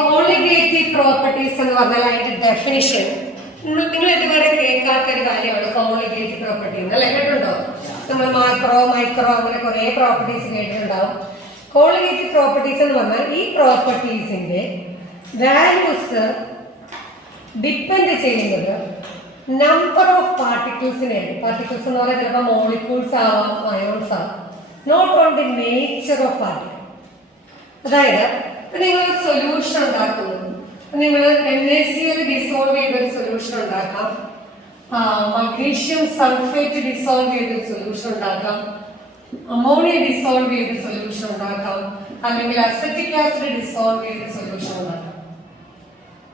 Colligative properties എന്ന് പറഞ്ഞാൽ അതിന്റെ ഡെഫിനിഷൻ നിങ്ങൾ ഇതുവരെ കേൾക്കാത്ത ഒരു കാര്യമാണ് കോളിഗേറ്റീവ് പ്രോപ്പർട്ടി അല്ലെ, കേട്ടിട്ടുണ്ടോ? നമ്മൾ മാക്രോ മൈക്രോ അങ്ങനെ കുറെ പ്രോപ്പർട്ടീസ് കേട്ടിട്ടുണ്ടാവും. കോളിഗേറ്റീവ് പ്രോപ്പർട്ടീസ് എന്ന് പറഞ്ഞാൽ ഈ പ്രോപ്പർട്ടീസിന്റെ വാല്യൂസ് ഡിപ്പെൻഡ് ചെയ്യുന്നത് നമ്പർ ഓഫ് പാർട്ടിക്കിൾസിനെയാണ്. പാർട്ടിക്കിൾസ് എന്ന് പറഞ്ഞാൽ ചിലപ്പോൾ മോളിക്യൂൾസ് ആവാം, അയോൺസ് ആവാം, not on the nature of particle. അതായത് നിങ്ങൾ സൊല്യൂഷൻ ഉണ്ടാക്കുന്നു, നിങ്ങൾ NaCl ഡിസോൾവ് ചെയ്തൊരു സൊല്യൂഷൻ ഉണ്ടാക്കാം, മഗ്നീഷ്യം സൾഫേറ്റ് ഡിസോൾവ് ചെയ്തൊരു സൊല്യൂഷൻ ഉണ്ടാക്കാം, അമോണിയ ഡിസോൾവ് ചെയ്ത സൊല്യൂഷൻ ഉണ്ടാക്കാം, അല്ലെങ്കിൽ അസറ്റിക് ആസിഡ് ഡിസോൾവ് ചെയ്ത സൊല്യൂഷൻ ഉണ്ടാക്കാം.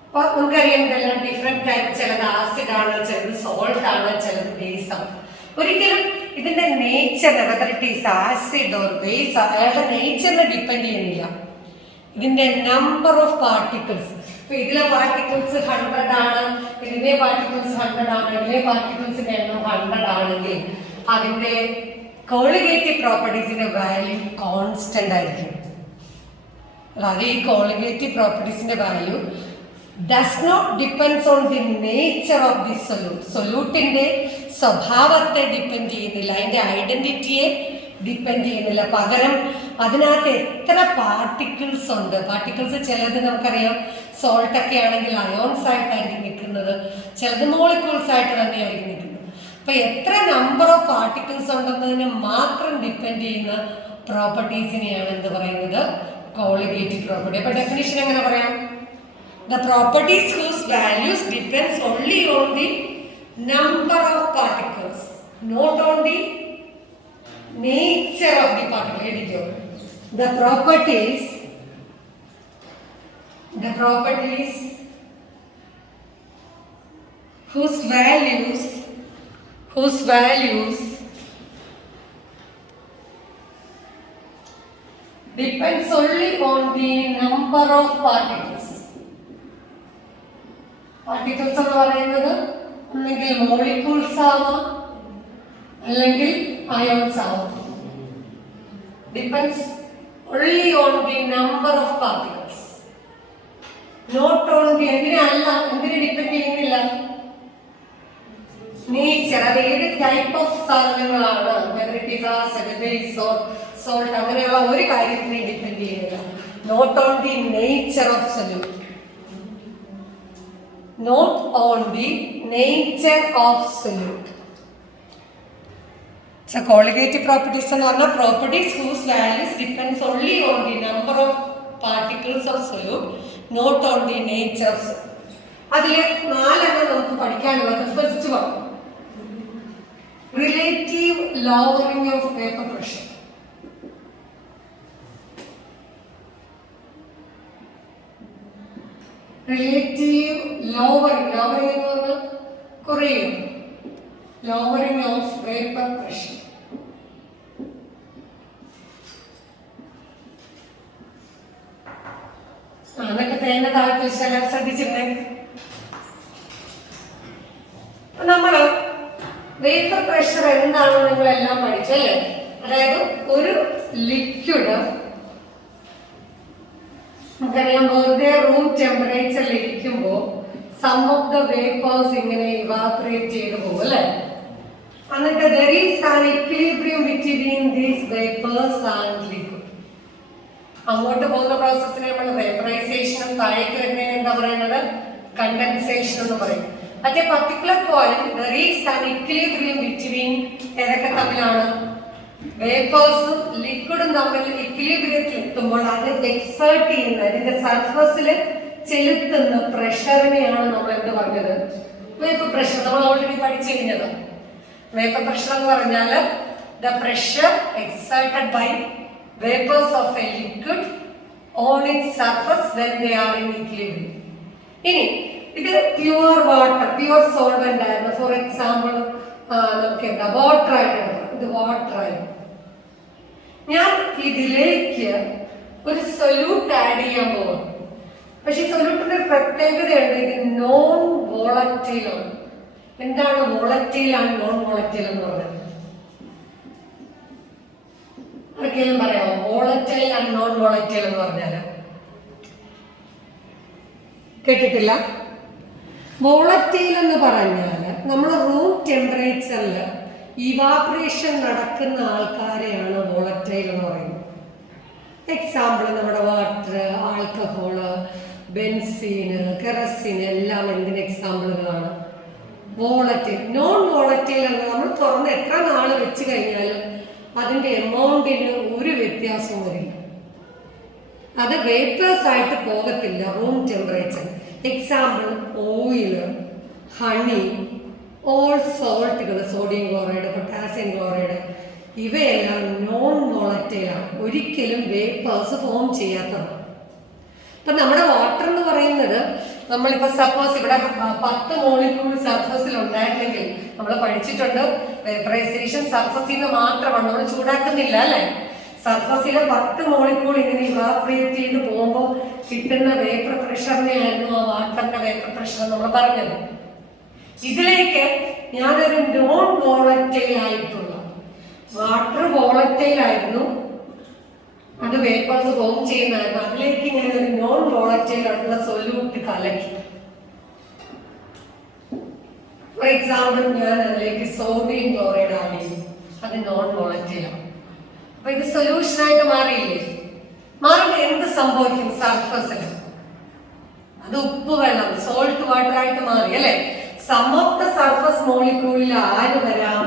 അപ്പൊ നമുക്കറിയാം ഇതെല്ലാം ഡിഫറെന്റ് ടൈപ്പ്, ചിലത് ആസിഡ് ആണ്, ചിലത് സോൾട്ട് ആണ്, ചിലത് ബേസ് ആണ്. ഒരിക്കലും ഇതിന്റെ nature whether it is acid or base അയാളുടെ നേച്ചറിനെ ഡിപ്പെൻഡ് ചെയ്യുന്നില്ല. ഇതിന്റെ നമ്പർ ഓഫ് പാർട്ടിക്കിൾസ്, ഇപ്പൊ ഇതിലെ പാർട്ടിക്കിൾസ് 100 ആണ്, ഇതിലെ പാർട്ടിക്കിൾസ് 100 ആണ്, ഇതിലെ പാർട്ടിക്കിൾസിന്റെ എണ്ണം 100 ആണെങ്കിൽ അതിന്റെ കോളിഗേറ്റീവ് പ്രോപ്പർട്ടീസിന്റെ വാല്യൂ കോൺസ്റ്റന്റ് ആയിരിക്കും. അതായത് ഈ കോളിഗേറ്റീവ് പ്രോപ്പർട്ടീസിന്റെ value does not depends on the nature of the solute. സൊല്യൂട്ടിന്റെ സ്വഭാവത്തെ ഡിപ്പെൻഡ് ചെയ്യുന്നില്ല, അതിന്റെ ഐഡന്റിറ്റിയെ ഡിപ്പെൻഡ് ചെയ്യുന്നില്ല. പകരം അതിനകത്ത് എത്ര പാർട്ടിക്കിൾസ് ഉണ്ട്. പാർട്ടിക്കിൾസ് ചിലത് നമുക്കറിയാം സോൾട്ട് ഒക്കെ ആണെങ്കിൽ അയോൺസ് ആയിട്ടായിരിക്കും നിൽക്കുന്നത്, ചിലത് മോളിക്യൂൾസ് ആയിട്ട് തന്നെയായിരിക്കും നിൽക്കുന്നത്. അപ്പൊ എത്ര നമ്പർ ഓഫ് പാർട്ടിക്കിൾസ് ഉണ്ടെന്നതിനെ മാത്രം ഡിപ്പെൻഡ് ചെയ്യുന്ന പ്രോപ്പർട്ടീസിനെയാണ് എന്ത് പറയുന്നത്, കോളിഗേറ്റീവ് പ്രോപ്പർട്ടി. അപ്പൊ ഡെഫിനിഷൻ എങ്ങനെ പറയാം? The properties whose values depends only on the number of particles, not on the nature of the particle. The properties whose values depends only on the number of particles. Particles എന്ന് പറയുന്നത് ഒന്നെങ്കിൽ molecules ആവാം, അല്ലെങ്കിൽ ions ആവാം. Depends only on the number of particles, not on the എന്തിനെ depend ചെയ്യുന്നില്ല, nature. അത് ഏത് ടൈപ്പ് ഓഫ് സാധനങ്ങളാണ്, whether it is acid, base or salt, അങ്ങനെയുള്ള ഒരു കാര്യത്തിനെ ഡിപ്പെൻഡ് ചെയ്യുന്നില്ല. Not on the nature of solute, not on the nature of solute. So colligative properties എന്ന് പറഞ്ഞാൽ properties whose values depends only on the number of particles of solute, not on the nature of solute. അതിൽ 4 നമുക്ക് പഠിക്കാനുള്ളത്. First one, relative lowering of vapor pressure. Relative lowering എന്ന് പറഞ്ഞാൽ കുറയും, lowering of vapour pressure. അതൊക്കെ തേങ്ങ താഴ്ത്തി വെച്ചാൽ ശ്രദ്ധിച്ചിരുന്നേ. നമ്മള് വേപ്പർ പ്രഷർ എന്താണെന്ന് നിങ്ങളെല്ലാം പഠിച്ചല്ലേ. അതായത് ഒരു ലിക്വിഡ് നമുക്കറിയാം വെറുതെ റൂം ടെമ്പറേച്ചറിൽ ഇരിക്കുമ്പോൾ സം ഓഫ് ദ വേപ്പേഴ്സ് ഇങ്ങനെ ഇവാപറേറ്റ് ചെയ്ത് പോകും അല്ലേ. എന്നിട്ട് there is an equilibrium between these vapors and liquid. അങ്ങോട്ട് പോകുന്ന പ്രോസസ്സിനെ നമ്മൾ വേപ്പറൈസേഷനും താഴേക്ക് വരുന്നതിന് എന്താ പറയുന്നത്, കണ്ടൻസേഷൻ എന്ന് പറയും. At A particular point there is an equilibrium between ഏതൊക്കെ തമ്മിലാണ്, വേപ്പേഴ്സും ലിക്വിഡും തമ്മിൽ ഇക്വിലിബ്രിയത്തിൽ എത്തുമ്പോൾ അത് എക്സേർട്ട് ചെയ്യുന്ന, അതിന്റെ സർഫസിൽ ചെലുത്തുന്ന പ്രഷറിനെയാണ് നമ്മൾ എന്ത് പറഞ്ഞത്, വേപ്പർ പ്രഷർ. നമ്മൾ ഓൾറെഡി പഠിച്ചു കഴിഞ്ഞത്. വേപ്പർ പ്രഷർ എന്ന് പറഞ്ഞാൽ the pressure exerted by vapours of a liquid on its surface when they are in equilibrium. ഇനി ഇത് പ്യുവർ വാട്ടർ, പ്യുവർ സോൾവെന്റ് ആയിരുന്നു. ഫോർ എക്സാമ്പിൾ നമുക്ക് എന്താ വാട്ടർ ആയിട്ട്, ഇത് വാട്ടർ ആയിരുന്നു. ഞാൻ ഇതിലേക്ക് ഒരു സൊല്യൂട്ട് ആഡ് ചെയ്യാൻ പോകും. പക്ഷെ ഈ സൊല്യൂട്ടിന്റെ ഒരു പ്രത്യേകതയുണ്ട്, ഇത് നോൺ വോളറ്റൈൽ ആണ്. എന്താണ് വോളറ്റൈൽ ആണ് നോൺ വോളറ്റൈൽ എന്ന് പറഞ്ഞത്? ആർക്കെങ്കിലും പറയാമോ? വോളറ്റൈൽ ആൻഡ് നോൺ വോളറ്റൈൽ എന്ന് പറഞ്ഞാൽ കേട്ടിട്ടില്ല? വോളറ്റൈൽ എന്ന് പറഞ്ഞാൽ നമ്മൾ റൂം ടെമ്പറേച്ചറിൽ ഇവാപറേഷൻ നടക്കുന്ന ആൾക്കാരെയാണ് വോളറ്റൈൽ എന്ന് പറയുന്നത്. എക്സാമ്പിൾ നമ്മുടെ വാട്ടർ, ആൽക്കഹോള്, ബെൻസീന്, കെറസിന് എല്ലാം എന്തിന് എക്സാമ്പിളുകളാണ്? വോളറ്റൈൽ. നോൺ വോളറ്റൈൽ എന്ന് നമ്മൾ തുറന്ന് എത്ര നാൾ വെച്ച് കഴിഞ്ഞാലും അതിൻ്റെ എമൗണ്ടിന് ഒരു വ്യത്യാസവും വരില്ല. അത് വേപ്പേഴ്സ് ആയിട്ട് പോകത്തില്ല room temperature. Example oil, honey, all സോൾട്ടുകൾ, സോഡിയം ക്ലോറൈഡ്, പൊട്ടാസ്യം ക്ലോറൈഡ്, ഇവയെല്ലാം നോൺ വോളറ്റൈലാണ്, ഒരിക്കലും വേപ്പേഴ്സ് ഫോം ചെയ്യാത്തതാണ്. അപ്പം നമ്മുടെ വാട്ടർ എന്ന് പറയുന്നത് നമ്മളിപ്പോൾ സപ്പോസ് ഇവിടെ 10 മോളിക്യൂൾ സർഫസിൽ ഉണ്ടായിരുന്നെങ്കിൽ നമ്മൾ പഠിച്ചിട്ടുണ്ട് വേപ്പറൈസേഷൻ സർഫസിൽ നിന്ന് മാത്രമാണ്, നമ്മൾ ചൂടാക്കുന്നില്ല അല്ലേ? സർഫസിലെ 10 മോളിക്യൂൾ ഇങ്ങനെ ഇവാപറേറ്റ് ചെയ്ത് പോകുമ്പോൾ കിട്ടുന്ന വേപ്പർ പ്രഷറിനെ ആയിരുന്നു ആ വാട്ടറിന്റെ വേപ്പർ പ്രഷർ നമ്മൾ പറഞ്ഞത്. ഇതിലേക്ക് ഞാനൊരു നോൺ വോളറ്റൈൽ ആയിട്ടുള്ള വാട്ടർ വോളറ്റൈൽ ആയിരുന്നു, അത് വേപ്പേഴ്സ് ഫോം ചെയ്യുന്നതായിരുന്നു. അതിലേക്ക് ഞാനൊരു നോൺ വോളറ്റൈൽ ആയിട്ടുള്ള സൊല്യൂട്ട് കലക്കി. ഫോർ എക്സാമ്പിൾ ഞാൻ അതിലേക്ക് സോഡിയം ക്ലോറൈഡ് ആഡ് ചെയ്യും, അത് നോൺ വോളറ്റൈലാണ്. അപ്പൊ ഇത് സൊല്യൂഷനായിട്ട് മാറിയില്ലേ? മാറിയിട്ട് എന്ത് സംഭവിക്കും? സർഫസിൽ അത് ഉപ്പ് വെള്ളം, സോൾട്ട് വാട്ടർ ആയിട്ട് മാറി അല്ലെ? സം ഓഫ് ദ സർഫസ് മോളിക്യൂളിൽ ആര് വരാം?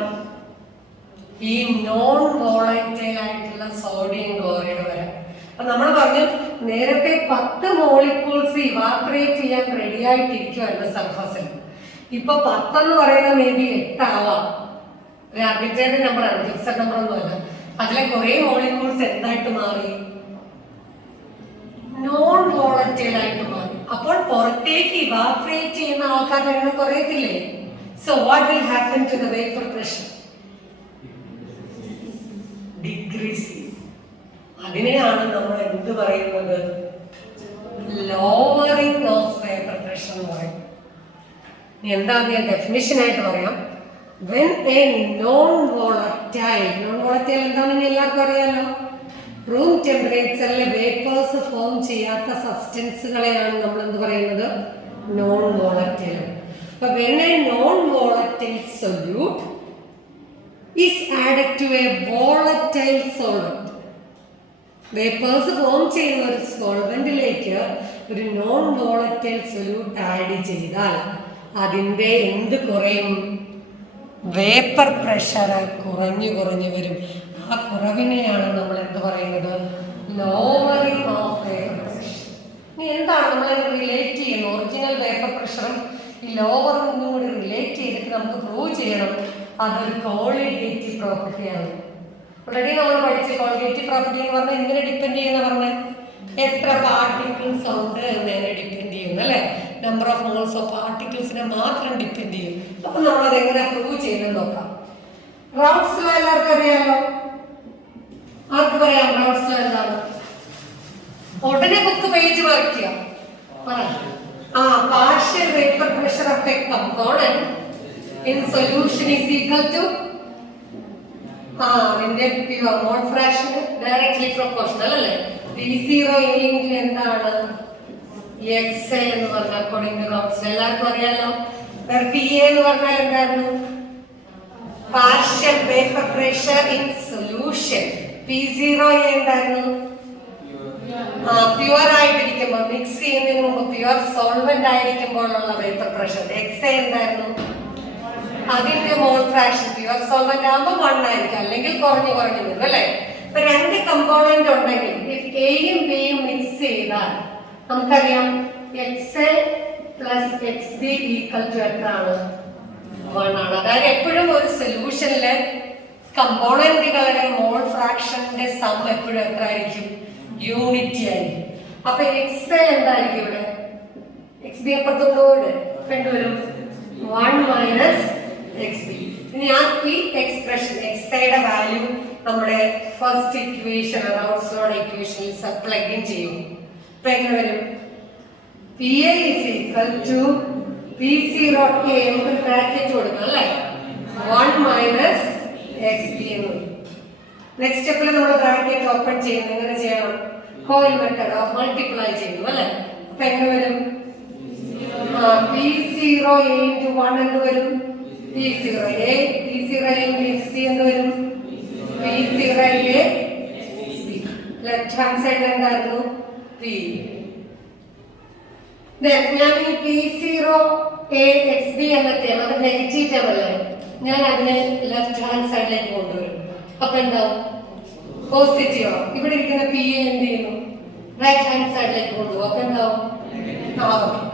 ഈ നോൺ വോളറ്റൈൽ ആയിട്ടുള്ള സോഡിയം ക്ലോറൈഡ് വരാം. അപ്പൊ നമ്മൾ പറഞ്ഞു നേരത്തെ 10 മോളിക്യൂൾസ് ഇവാപറേറ്റ് ചെയ്യാൻ റെഡി ആയിട്ടിരിക്കുവായിരുന്നു സർഫസിൽ. ഇപ്പൊ 10 എന്ന് പറയുന്നത് മേ ബി 8 ആവാം. ഒരു ആർബിട്രറി നമ്പറാണ്, ഫിക്സഡ് നമ്പർ ഒന്നുമല്ല. അതിലെ കുറെ മോളിക്യൂൾസ് എന്തായിട്ട് മാറി? നോൺ വോളറ്റൈൽ ആയിട്ട് മാറി. അപ്പോൾ പുറത്തേക്ക് ഇവാപറേറ്റ് ചെയ്യുന്ന ആൾക്കാരുടെ എണ്ണം കുറയത്തില്ലേ? So what will happen to the vapour pressure? Decrease. അതിനെയാണ് നമ്മൾ എന്ത് പറയുന്നത്? ലോവറിംഗ് ഓഫ് വേപ്പർ പ്രഷർ എന്ന് പറയും. എന്താന്ന് ഞാൻ ഡെഫിനിഷൻ ആയിട്ട് പറയാം. When a non-volatile എന്താണെന്ന് എല്ലാവർക്കും അറിയാലോ. റൂം ടെമ്പറേച്ചറിൽ വേപ്പേഴ്സ് ഫോം ചെയ്യാത്ത സബ്സ്റ്റൻസുകളെയാണ് നമ്മൾ എന്ത് പറയുന്നത്? Non volatile. അപ്പൊ when a non-volatile solute is added to a volatile solvent, vapours form ചെയ്യുന്ന ഒരു സോൾവെന്റിലേക്ക് ഒരു നോൺ വോളറ്റൈൽ സൊല്യൂട്ട് ആഡ് ചെയ്താൽ അതിൻ്റെ എന്ത് കുറയും? വേപ്പർ പ്രഷർ കുറഞ്ഞു വരും. ആ കുറവിനെയാണ് നമ്മൾ എന്ത് പറയുന്നത്? Lowering of vapour pressure. ഇനി എന്താണ് നമ്മൾ റിലേറ്റ് ചെയ്യുന്നത്? ഒറിജിനൽ വേപ്പർ പ്രഷറും ഈ ലോവറും ഒന്നും കൂടി റിലേറ്റ് ചെയ്തിട്ട് നമുക്ക് പ്രൂവ് ചെയ്യണം അതൊരു കോളിഗേറ്റീവ് പ്രോപ്പർട്ടിയാണ്. ഓൾറെഡി നമ്മൾ പഠിച്ച കോളിഗേറ്റീവ് പ്രോപ്പർട്ടി എന്ന് പറഞ്ഞാൽ ഇങ്ങനെ ഡിപ്പെൻഡ് ചെയ്യുന്ന പറഞ്ഞാൽ എത്ര പാർട്ടിക്കിൾസ് ഉണ്ട് എന്നതിനെ ഡിപ്പെൻഡ് ചെയ്യുന്നു അല്ലേ? നമ്പർ ഓഫ് മോൾസ് ഓഫ് പാർട്ടിക്കിൾസിനെ മാത്രം ഡിപ്പെൻഡ് ചെയ്യും. അപ്പൊ നമ്മൾ അതെങ്ങനെ പ്രൂവ് ചെയ്യുന്നത് നോക്കാം. റൗട്ട്സ് ലോ എല്ലാവർക്കും അറിയാമല്ലോ. ആർക്ക് പറയാം റൗട്ട്സ് ലോ എന്താണ്? ഉടനെ ബുക്ക് പേജ് വരയ്ക്കുക. Partial vapour pressure of a component in solution is equal to അതിന്റെ pure mole fraction directly proportional അല്ലേ? P0 എന്താണ്? XA എന്ന് പറഞ്ഞാൽ അക്കോർഡിംഗ് ടു റൗട്ട്സ് ലോ എല്ലാവർക്കും അറിയാലോ. PA എന്ന് പറഞ്ഞാൽ എന്തായിരുന്നു? Partial vapour pressure in solution. P0 എന്തായിരുന്നു? പ്യുവർ ആയിട്ടിരിക്കുമ്പോൾ, മിക്സ് ചെയ്യുന്നതിന് മുമ്പ് പ്യുവർ സോൾവെന്റ് ആയിരിക്കുമ്പോഴുള്ള വേപ്പർ പ്രഷർ. XA എന്തായിരുന്നു? അതിന്റെ മോൾ ഫ്രാക്ഷൻ. പ്യുവർ സോൾവെന്റ് ആകുമ്പോൾ 1 ആയിരിക്കും, അല്ലെങ്കിൽ കുറഞ്ഞു വരും അല്ലെ? ഇപ്പൊ 2 കമ്പോണന്റ് ഉണ്ടെങ്കിൽ എയും ബിയും മിക്സ് ചെയ്താൽ നമുക്കറിയാം XA plus XB equal to എത്രയാണ്? 1 ആണ്. അതായത് എപ്പോഴും ഒരു സൊല്യൂഷനിലെ കമ്പോണന്റുകളുടെ മോൾ ഫ്രാക്ഷന്റെ സം എപ്പോഴും എത്ര ആയിരിക്കും? യൂണിറ്റി ആയിരിക്കും. അപ്പൊ XA എന്തായിരിക്കും ഇവിടെ? XB അപ്പുറത്തോട് വരും 1 മൈനസ് XB. ഇനി ഞാൻ ഈ എക്സ്പ്രഷൻ XAയുടെ വാല്യൂ നമ്മുടെ ഫസ്റ്റ് ഇക്വേഷൻ റൗട്ട്സ് ലോ ഇക്വേഷനിൽ പ്ലഗ് ഇൻ ചെയ്യും. അപ്പൊ എങ്ങനെ വരും? PA is equal to P0A നമുക്ക് ബ്രാക്കറ്റ് കൊടുക്കണം അല്ലേ? 1 മൈനസ് XB എന്ന് വരും. നെക്സ്റ്റ് സ്റ്റെപ്പിൽ നമ്മൾ ബ്രാക്കറ്റ് ഓപ്പൺ ചെയ്യുന്നു. എങ്ങനെ ചെയ്യണം? കോയിൽ മെത്തേഡ് ഓഫ് മൾട്ടിപ്ലൈ ചെയ്യുന്നു അല്ലേ? അപ്പൊ എങ്ങനെ വരും? P0 A into 1 എന്ത് വരും? P0 A into XB എന്ത് വരും? P0 A XB. Left hand side എന്തായിരുന്നു? P. ഞാൻ ഈ P0 A XB എന്ന ടേം അത് നെഗറ്റീവ് ടേം അല്ലേ, ഞാൻ അതിനെ ലെഫ്റ്റ് ഹാൻഡ് സൈഡിലേക്ക് കൊണ്ടുവരും. അപ്പൊ എന്താവും? പോസിറ്റീവ് ആവും. ഇവിടെ ഇരിക്കുന്ന P A എന്ത് ചെയ്യുന്നു? റൈറ്റ് ഹാൻഡ് സൈഡിലേക്ക് കൊണ്ടുപോകും. അപ്പൊ എന്താവും?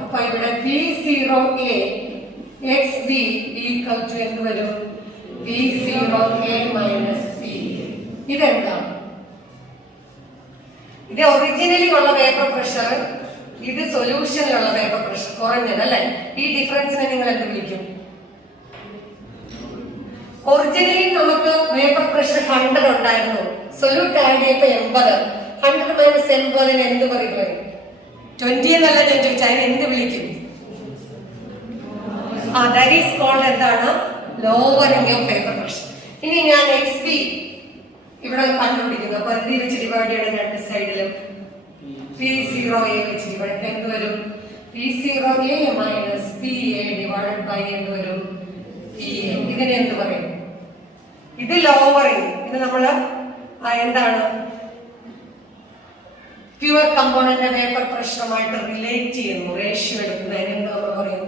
അപ്പൊ ഇവിടെ P0 A XB equal to എന്ത് വരും? P0 A minus P. ഇതെന്താണ്? ഇത് ഒറിജിനലി ഉള്ള വേപ്പർ പ്രഷർ, ഇത് സൊല്യൂഷനിലുള്ള വേപ്പർ പ്രഷർ കുറഞ്ഞത് അല്ലെ. ഈ ഡിഫറൻസിനെ നിങ്ങൾ എന്ത് വിളിക്കും? ഒറിജിനലി നമുക്ക് വേപ്പർ പ്രഷർ 100 ഉണ്ടായിരുന്നു, സൊല്യൂട്ട് ആഡ് ചെയ്യപ്പോ 80. 100 മൈനസ് 80 എന്ത് പറയും? 20 എന്നല്ല ഞാൻ ചോദിച്ചാൽ അതിന് എന്ത് വിളിക്കും? ദാറ്റ് ഈസ് കോൾഡ് എന്താണ്? Lowering of vapour pressure. ഇനി ഞാൻ XB ഇവിടെ കണ്ടുപിടിക്കുന്നു. അപ്പൊ എന്ത് വെച്ച് ഡിവൈഡ് ചെയ്യണം? രണ്ട് സൈഡിലും P0 A വെച്ച് ഡിവൈഡ് എന്ത് വരും? P0 A minus PA divided by എന്ത് വരും? PA. ഇതിനെ എന്ത് പറയും? ഇത് ലോവറിംഗ്. ഇത് നമ്മൾ എന്താണ് പ്യുവർ കമ്പോണന്റ് വേപ്പർ പ്രഷറുമായിട്ട് റിലേറ്റ് ചെയ്യുന്നു, റേഷ്യോ എടുക്കുന്നു. അതിനെന്താ പറയും?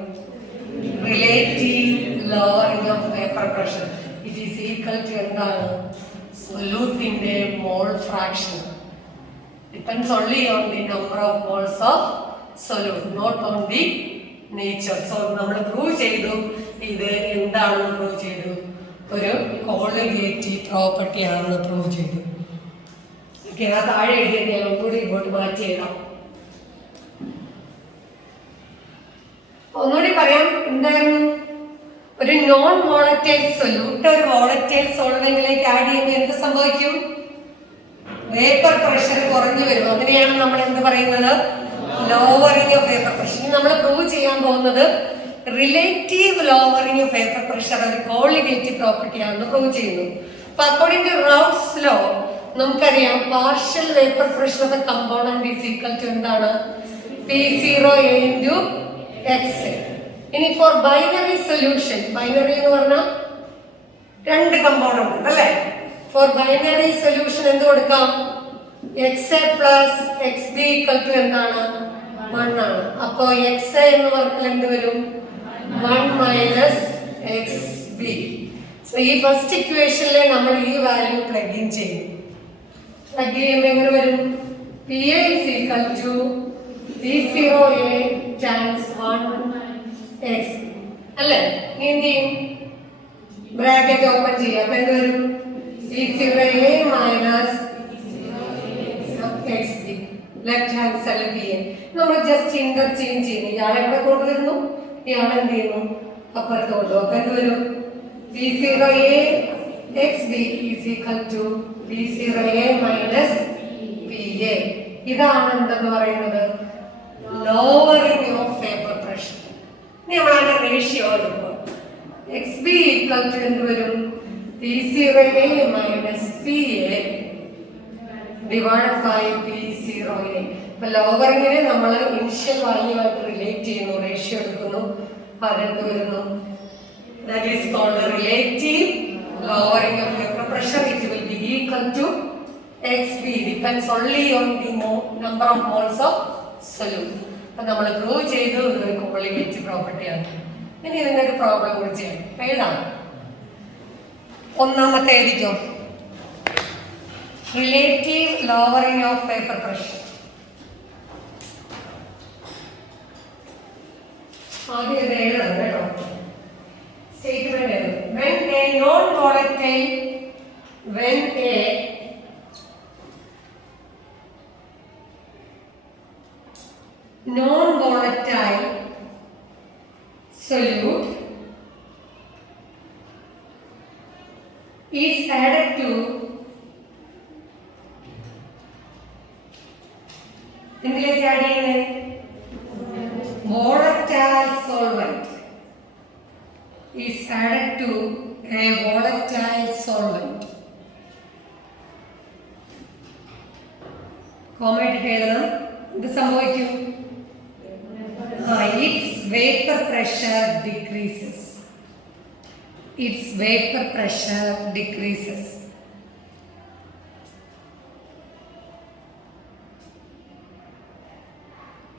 Relative lowering of vapour pressure. It is equal to എന്താണ്? സൊല്യൂട്ടിന്റെ mole fraction depends only on the number of moles of solute, not on the nature. So നമ്മൾ പ്രൂവ് ചെയ്തു. ഇത് എന്താണെന്ന് പ്രൂവ് ചെയ്തു? ഒരു കോളിഗേറ്റീവ് പ്രോപ്പർട്ടി ആണെന്ന് പ്രൂവ് ചെയ്തു. ഓക്കെ, ആ താഴെ എഴുതിയത് ഞാൻ ഒന്നുകൂടി ഇങ്ങോട്ട് മാറ്റി എഴുതാം. ഒന്നുകൂടി പറയാം. എന്തായിരുന്നു? ഒരു നോൺ വോളറ്റൈൽ സൊല്യൂട്ട് ഒരു വോളറ്റൈൽ സോൾവെന്റിലേക്ക് ആഡ് ചെയ്യുമ്പോൾ എന്ത് സംഭവിക്കും? വേപ്പർ പ്രഷർ കുറഞ്ഞു വരും. അതിനെയാണ് നമ്മൾ എന്ത് പറയുന്നത്? Lowering of vapour pressure. നമ്മൾ പ്രൂവ് ചെയ്യാൻ പോകുന്നത് relative lowering of vapour pressure ഒരു കോളിഗേറ്റീവ് പ്രോപ്പർട്ടി ആണെന്ന് പ്രൂവ് ചെയ്യുന്നു. അപ്പൊ അക്കോർഡിംഗ് ടു റൗൾട്ട്സ് ലോ നമുക്കറിയാം partial vapour pressure of a component is equal to എന്താണ്? P0 A into X. ഇനി ഫോർ ബൈനറി സൊല്യൂഷൻ, ബൈനറി എന്ന് പറഞ്ഞാൽ രണ്ട് കമ്പോണന്റ് അല്ലേ. ഫോർ ബൈനറി സൊല്യൂഷൻ എന്ത് കൊടുക്കാം? XA plus XB equal to എന്താണ്? 1 ആണ്. അപ്പോ XA എന്ന് പറഞ്ഞാൽ എന്ത് വരും? 1 മൈനസ് XB. സോ ഈ ഫസ്റ്റ് ഇക്വേഷനിലെ നമ്മൾ ഈ വാല്യൂ പ്ലഗ് ഇൻ ചെയ്യും. പ്ലഗ് ചെയ്യുമ്പോൾ എങ്ങനെ വരും? PA is equal to P0 A times 1 X അല്ലേ. ഇനി എന്ത് ചെയ്യും? ബ്രാക്കറ്റ് ഓപ്പൺ ചെയ്യാം. അപ്പൊ എന്ത് വരും? P0 A minus XB. Left hand side PA. നമ്മൾ ജസ്റ്റ് ഇന്റർചേഞ്ച് ചെയ്യുന്നു. ഇയാളെ എവിടെ കൊണ്ടുവരുന്നു? ഇയാൾ എന്ത് ചെയ്യുന്നു? അപ്പുറത്ത് കൊണ്ടുപോകും. അപ്പൊ എന്ത് വരും? P0 A XB is equal to P0 A minus PA. ഇതാണ് എന്തെന്ന് പറയുന്നത്? Lowering of vapour pressure. ഇനി നമ്മൾ അതിന്റെ റേഷ്യോ എടുക്കുക. XB ഈക്വൽ ടു എന്ത് വരും? P0 A minus PA divide by P0 A. അപ്പൊ ലോവറിങ്ങിനെ നമ്മൾ ഇനിഷ്യൽ വാല്യൂ ആയിട്ട് റിലേറ്റ് ചെയ്യുന്നു, റേഷ്യോ എടുക്കുന്നു. അതെന്ത് വരുന്നു? That is called the relative lowering of vapor pressure. It will be equal to XB. Depends only on the number of moles of solute. അപ്പൊ നമ്മൾ പ്രൂവ് ചെയ്തു ഇതൊരു കോളിഗേറ്റീവ് പ്രോപ്പർട്ടിയാണ്. ഇനി ഇതിന്റെ ഒരു പ്രോബ്ലം കൂടി ചെയ്യാം. എഴുതാം. ഒന്നാമത്തെ എഴുതിക്കോ. Relative lowering of vapour pressure. ആദ്യം ഇത് എഴുതണം കേട്ടോ. Statement when a non-volatile solute is added to എന്തിലേക്ക് ആഡ് ചെയ്യുന്നത്? volatile solvent is added to a volatile solvent. Comma ഇട്ടിട്ട് എഴുതണം. ഇത് സംഭവിക്കും. its vapor pressure decreases. Its vapor pressure decreases.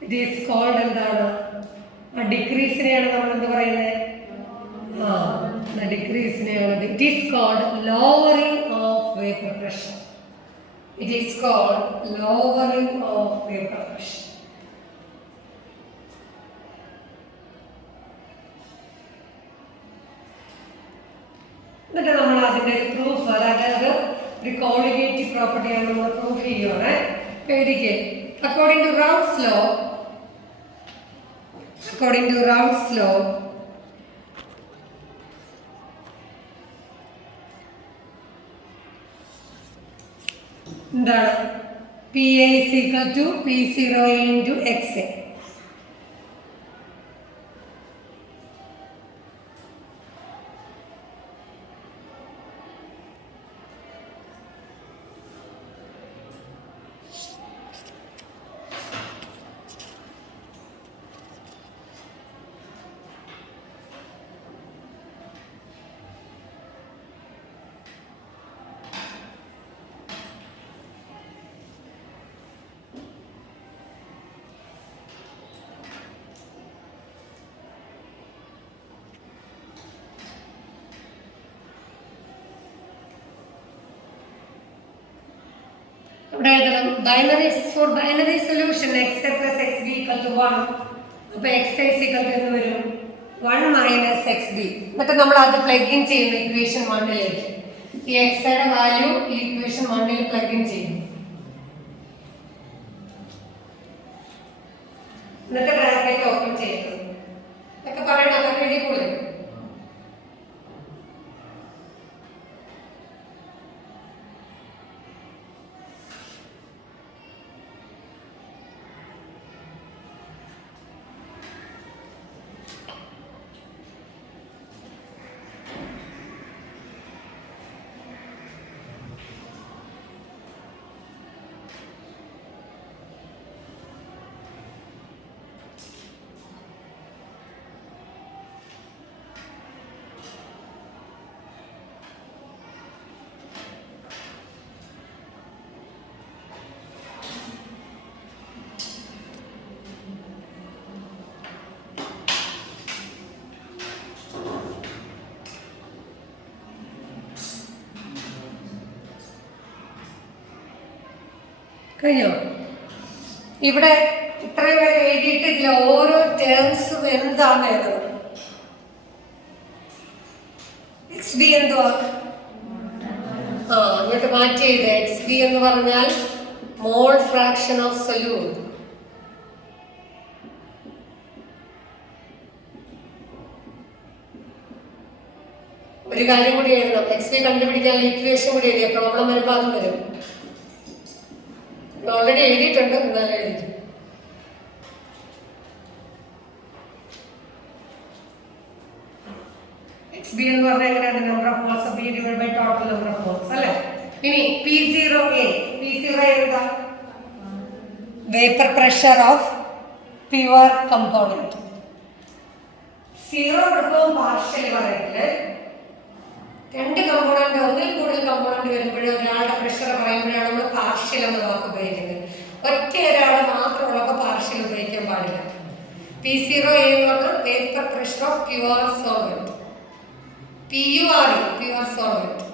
It is called എന്താണ്? ആ ഡിക്രീസിനെയാണ് നമ്മൾ എന്ത് പറയുന്നത്? ഡിക്രീസിനെയാണ്. It is called lowering of vapor pressure. It is called lowering of vapor pressure. എന്നിട്ട് നമ്മൾ അതിൻ്റെ പ്രൂഫ്, അതായത് ഒരു കോളിഗേറ്റീവ് പ്രോപ്പർട്ടിയാണ് നമ്മൾ പ്രൂഫ് ചെയ്യുകയാണ്. എഴുതിക്ക്. According to Raoult's law, എന്താണ്? PA is equal to P0A into XA. ഇവിടെ എഴുതണം for binary solution x plus x B equal to 1. അപ്പോൾ എക്സ് ഐ ഈക്വൽ ടു എന്ന് വരും 1 മൈനസ് എക്സ് ബി. എന്നിട്ട് നമ്മൾ അത് പ്ലഗ് ഇൻ ചെയ്യുന്നു ഇക്വേഷൻ 1ലേക്ക്. ഈ എക്സയുടെ വാല്യൂ ഈ ഇക്വേഷൻ 1ൽ പ്ലഗ് ഇൻ ചെയ്യും. എന്നിട്ട് ബ്രാക്കറ്റ് ഓപ്പൺ ചെയ്യുന്നു. ഇതൊക്കെ പറയണം, അതൊക്കെ എഴുതി കൊടുക്കും. കഴിഞ്ഞോ? ഇവിടെ ഇത്രയും പേര് എഴുതിയിട്ട് ഇതിൽ ഓരോ ടേംസും എന്താണ് എഴുതുന്നത്? എക്സ് ബി എന്തുവാ? എന്നിട്ട് മാറ്റി എഴുതുക. എക്സ് ബി എന്ന് പറഞ്ഞാൽ മോൾ ഫ്രാക്ഷൻ ഓഫ് സൊല്യൂട്ട്. ഒരു കാര്യം കൂടി എഴുതണം. എക്സ് ബി കണ്ടുപിടിക്കാൻ ഇക്വേഷൻ കൂടി എഴുതിയ പ്രോബ്ലം വരുമ്പോൾ അത് വരും. ഓൾറെഡി എഴുതിയിട്ടുണ്ട്, എന്നാലും എഴുതി. എക്സ് ബി എന്ന് പറഞ്ഞാൽ എങ്ങനെയാണ്? Number of moles B divide by total number of moles അല്ലേ? ഇനി P0A എന്താ? Vapour pressure of pure component. 0 എടുക്കുമ്പോൾ പാർഷ്യലി പറയത്തില്ലേ. 2 കമ്പോണന്റ്, ഒന്നിൽ കൂടുതൽ കമ്പോണന്റ് വരുമ്പോഴും ഒരാളുടെ പ്രഷർ പറയുമ്പോഴാണ് നമ്മൾ പാർഷ്യൽ എന്ന വാക്ക് ഉപയോഗിക്കുന്നത്. ഒറ്റ ഒരാൾ മാത്രമുള്ളപ്പോൾ പാർഷ്യൽ ഉപയോഗിക്കാൻ പാടില്ല. P0A എന്ന് പറഞ്ഞാൽ vapour pressure of pure solvent. PURE pure solvent.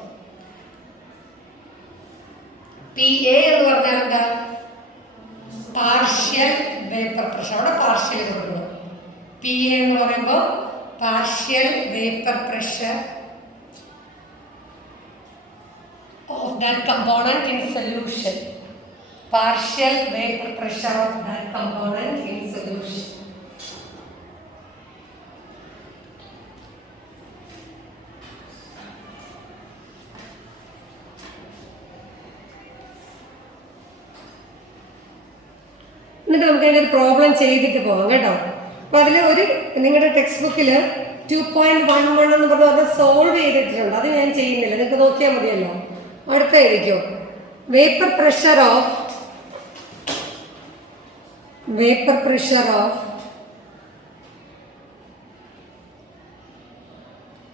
PA എന്ന് പറഞ്ഞാൽ എന്താ? Partial vapour pressure. അവിടെ പാർഷ്യൽ കൊടുക്കണം. PA എന്ന് പറയുമ്പോൾ partial vapour pressure of that component in solution. Partial vapor pressure of that component in solution. എന്നിട്ട് നമുക്ക് അതിൻ്റെ ഒരു പ്രോബ്ലം ചെയ്തിട്ട് പോകാം കേട്ടോ. അപ്പോൾ അതിൽ ഒരു നിങ്ങളുടെ ടെക്സ്റ്റ് ബുക്കിൽ 2.11 എന്ന് പറഞ്ഞാൽ സോൾവ് ചെയ്തിട്ടുണ്ട്. അത് ഞാൻ ചെയ്യുന്നില്ല, നിങ്ങൾക്ക് നോക്കിയാൽ മതിയല്ലോ. അടുത്തായിരിക്കും vapour pressure of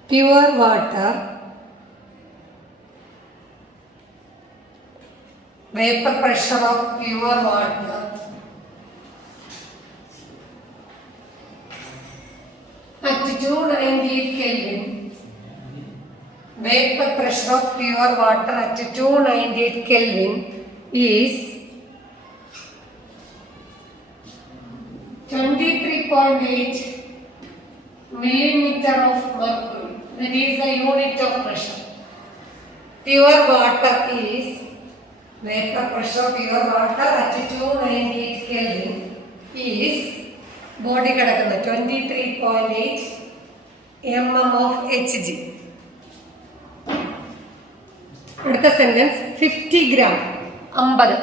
pure water, vapor pressure of pure water at 298 Kelvin. Vapor pressure of pure water at 298 Kelvin is 23.8 millimeter of mercury. That is the unit of pressure. Pure water is vapor pressure of pure water at 298 Kelvin is body കിടക്കുന്ന 23.8 mm of Hg. അടുത്ത sentence 50 gram 50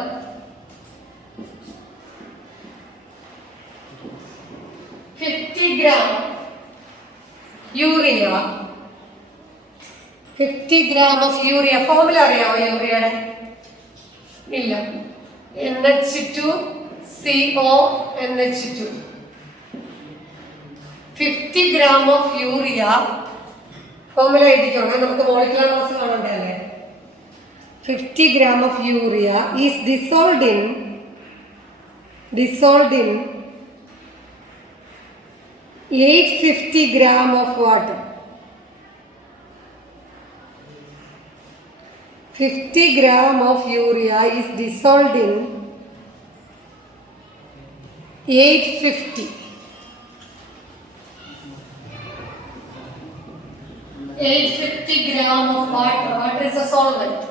50 gram urea 50 gram of urea formula അറിയാമോ യൂറിയയുടെ ഇല്ല NH2CO NH2 50 gram of urea formula എഴുതിക്കോണേ നമുക്ക് molecular mass കാണണ്ടല്ലേ 50 gram of urea is dissolved in 850 gram of water. 50 gram of urea is dissolved in 850 gram of water. What is the solvent?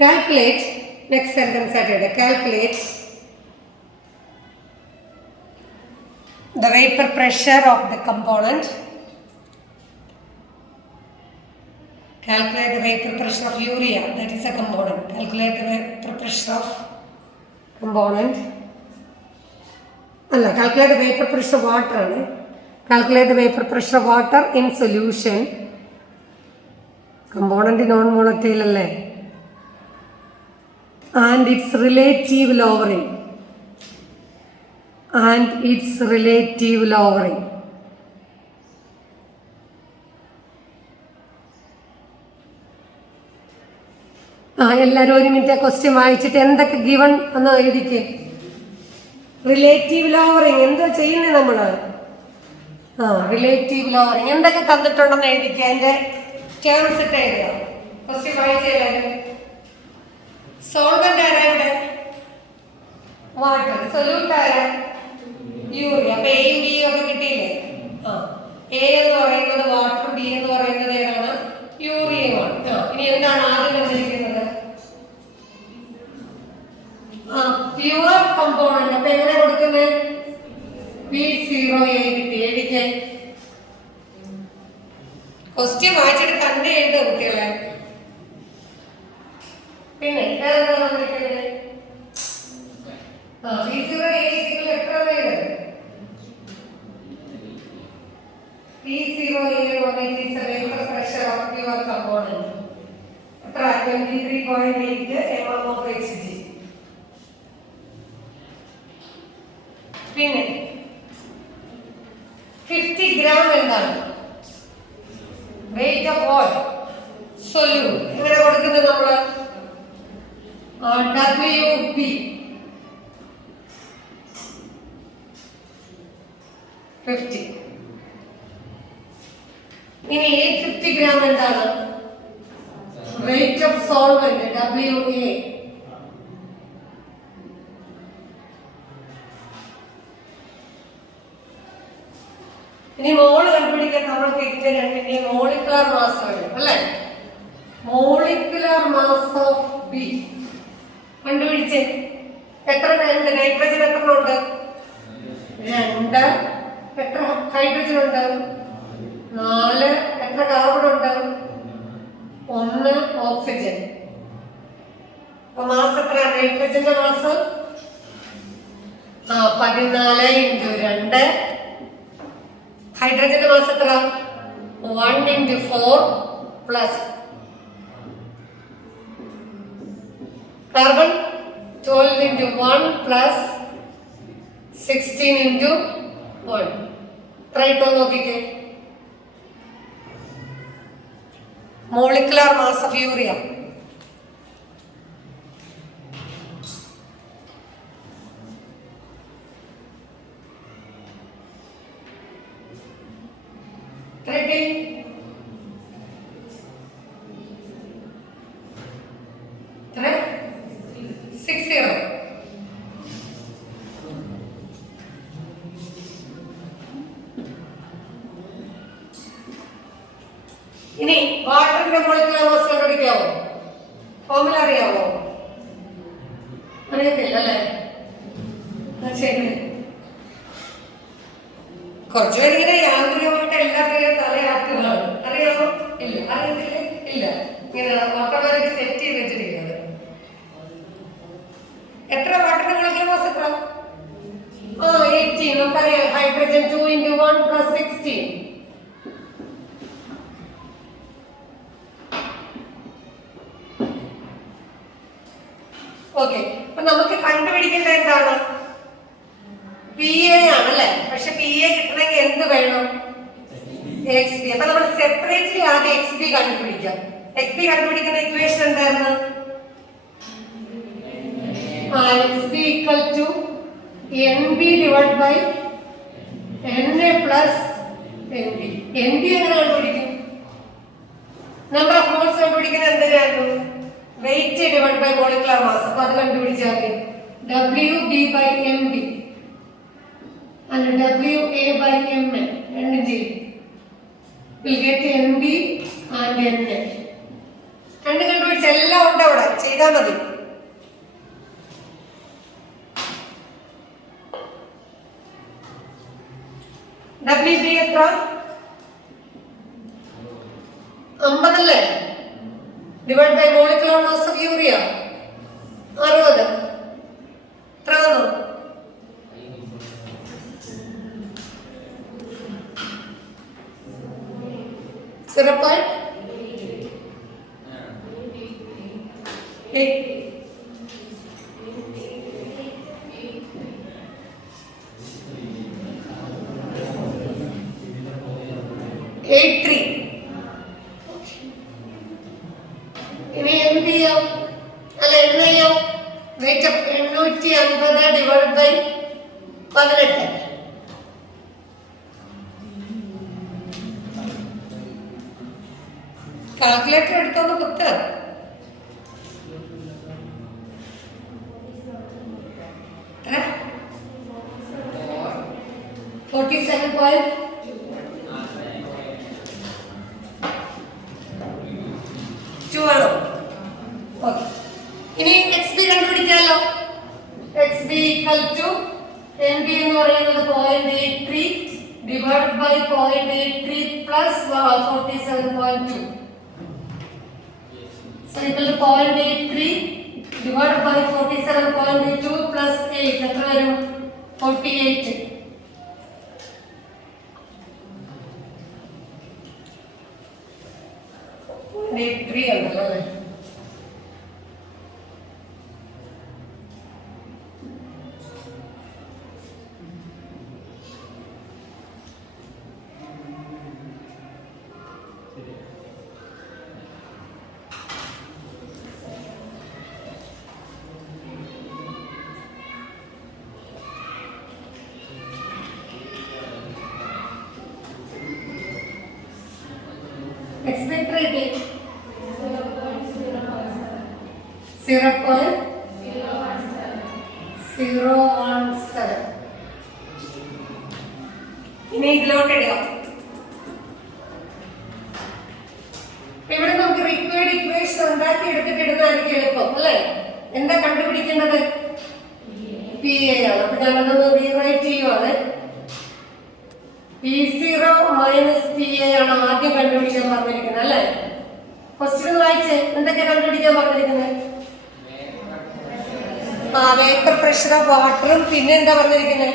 Calculate, next sentence calculate the vapor pressure of the component. Calculate the vapor pressure of urea, that is a component. Calculate the vapor pressure of component. Calculate the vapor pressure of water. Calculate the vapor pressure of water in solution. Component non-volatile alle. And its relative lowering. എല്ലാവരും ഒരു minute question വായിച്ചിട്ട് എന്തൊക്കെ given എന്ന് എഴുതിക്ക്. Relative lowering എന്താ ചെയ്യുന്നത് നമ്മൾ? Relative lowering എന്തൊക്കെ തന്നിട്ടുണ്ടെന്ന് എഴുതിക്കുക. അതിന്റെ ടേംസ് ഇട്ട് എഴുതുക. ക്വസ്റ്റ്യൻ വായിച്ചേരാരും. സോൾവെന്റ് ആരാ ഇവിടെ? വാട്ടർ. സൊല്യൂട്ട് ആരാ? യൂറിയ. അപ്പൊ എയും ബിയും ഒക്കെ കിട്ടിയില്ലേ? എ എന്ന് പറയുന്നത് വാട്ടർ, ബി എന്ന് പറയുന്നത് ഏതാണ്? യൂറിയമാണ്. ഇനി എന്താണ് ആദ്യം തന്നിരിക്കുന്നത്? Pure component. അപ്പൊ എങ്ങനെ കൊടുക്കുന്നത്? P0A കിട്ടി. എഴുതിക്കേ. ക്വസ്റ്റ്യൻ വായിച്ചിട്ട് തന്നെ എഴുതുക കുട്ടികളെ. പിന്നെ ഏതാ വന്നിരിക്കുന്നത്? P0A എത്ര പേര്? P0A is the vapor pressure of pure component. എത്ര? 23.8 mm of Hg. പിന്നെ 50 gram എന്താണ്? weight of what? solute. എങ്ങനെ കൊടുക്കുന്നത് നമ്മള്? WP. ഇനി 850 gram എന്താണ്? weight of solvent WA. ഇനി മോള് കണ്ടുപിടിക്കാൻ നമ്മൾക്ക് ഇതിന്റെ രണ്ടിന്റെ മോളിക്കുലർ മാസ് വേണം അല്ലേ? മോളിക്കുലർ മാസ് ഓഫ് ബി കണ്ടുപിടിച്ചേ. എത്ര ഉണ്ട്? നൈട്രജൻ എത്ര ഉണ്ട്? 2. എത്ര ഹൈഡ്രജൻ ഉണ്ട്? 4. എത്ര കാർബൺ ഉണ്ട്? 1 ഓക്സിജൻ. അപ്പൊ മാസ് എത്ര? നൈട്രജന്റെ മാസ് 14 × 2. ഹൈഡ്രജന്റെ മാസ് എത്ര? 1 × 4 പ്ലസ് കാർബൺ 12 × 1 പ്ലസ് 16 × 1. ട്രൈട്ടോ നോക്കിക്കേ. Molecular mass of urea. ഇനി വാട്ടറിന്റെ മോളിക്കുലർ മാസ് കണ്ടുപിടിക്കാവോ? ഫോർമുല അറിയാവോ? അറിയത്തില്ല അല്ലേ? ശരി, കുറച്ചുപേർ ഇങ്ങനെ യാന്ത്രികമായിട്ട് എല്ലാത്തിനും തലയാക്കുകയാണ്. അറിയാമോ? ഇല്ല. അറിയത്തില്ല? ഇല്ല. ഇങ്ങനെ ഓട്ടോമാറ്റിക് സെറ്റ് ചെയ്ത് വെച്ചിരിക്കുന്നത്. എത്ര വാട്ടറിന്റെ മോളിക്കുലർ മാസ് എത്ര? 18. നമുക്കറിയാം ഹൈഡ്രജൻ 2 × 1 + 16. ഓക്കെ, അപ്പൊ നമുക്ക് കണ്ടുപിടിക്കേണ്ടത് എന്താണ്? PA ആണല്ലേ. പക്ഷെ PA കിട്ടണമെങ്കിൽ എന്ത് വേണം? XB. അപ്പൊ നമ്മൾ സെപ്പറേറ്റ്ലി ആദ്യം XB കണ്ടുപിടിക്കാം. XB കണ്ടുപിടിക്കുന്ന ഇക്വേഷൻ എന്തായിരുന്നു? XB = NB / NA + NB. NB എങ്ങനെ കണ്ടുപിടിക്കും? നമ്പർ ഓഫ് മോൾസ് കണ്ടുപിടിക്കുന്നത് എന്തിനായിരുന്നു? Weight / molecular mass. അപ്പൊ അത് കണ്ടുപിടിച്ചാൽ WB/MB and WA/MA രണ്ടും ചെയ്യും. We'll get NB and NA. രണ്ട് കണ്ടുപിടിച്ച് എല്ലാം ഉണ്ട് അവിടെ, ചെയ്താൽ മതി. WB എത്ര? 50 അല്ലേ? Divide by molecular mass of urea 60. എത്ര വന്നു? 0.8. ഇനി എന്ത് ചെയ്യാം? അല്ല, എന്ത് ചെയ്യാം? Weight 850 divide by 18. കാൽക്കുലേറ്റർ എടുത്തൊന്ന് കുത്ത്. എത്ര? 47.2 ആണോ? ഓക്കെ, ഇനി XB കണ്ടുപിടിക്കാമല്ലോ. XB = NB എന്ന് പറയുന്നത് 0.83 divide by 0.83 plus 47.2. So equal to 0.83 divided by 47.2 plus 8. എത്ര വരും? 48. ഉണ്ടല്ലോ അല്ലേ? Expect rate 0.017. ഇനി ഇതിലോട്ട് ഇടുക. ഇവിടെ നമുക്ക് റിക്വയർഡ് ഇക്വേഷൻ ഉണ്ടാക്കി എടുത്തിട്ട് ഇടുന്നതായിരിക്കും എളുപ്പം അല്ലേ? എന്താ കണ്ടുപിടിക്കേണ്ടത്? PA ആണ്. അപ്പൊ ഞാനതൊന്ന് റീറൈറ്റ് ചെയ്യുവാണ്. P0 - PA ആണ് ആദ്യം കണ്ടുപിടിക്കാൻ പറഞ്ഞിരിക്കുന്നത് അല്ലേ? ക്വസ്റ്റ്യൻ വായിച്ചേ, എന്തൊക്കെ കണ്ടുപിടിക്കാൻ പറഞ്ഞിരിക്കുന്നത്? വേപ്പർ പ്രഷർ ഓഫ് വാട്ടറും പിന്നെ എന്താ പറഞ്ഞിരിക്കുന്നത്?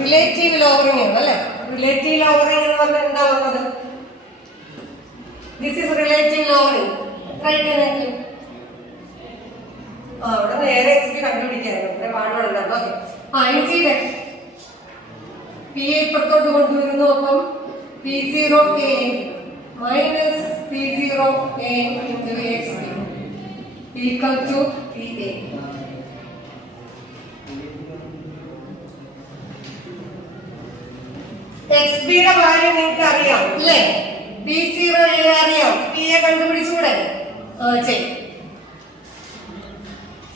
റിലേറ്റീവ് ലോവറിംഗ് ആണ് അല്ലേ? റിലേറ്റീവ് ലോവറിംഗ് എന്ന് പറഞ്ഞാൽ എന്താ പറഞ്ഞത്? This is relative lowering. Right. അവിടെ നേരെ XB കണ്ടുപിടിക്കായിരുന്നു. ഇവിടെ പാടുണ്ടോ? ഓക്കെ, ഇനി ചെയ്തേ. പി എ ഇപ്പുറത്തോട്ട് കൊണ്ടുവരുന്നു. അപ്പം P0A minus P0A into XB equal to PA. XB യുടെ വാല്യൂ നിങ്ങൾക്ക് അറിയാം അല്ലേ? P0A അറിയാം, PA കണ്ടുപിടിച്ചൂടെ? ചെയ്യും.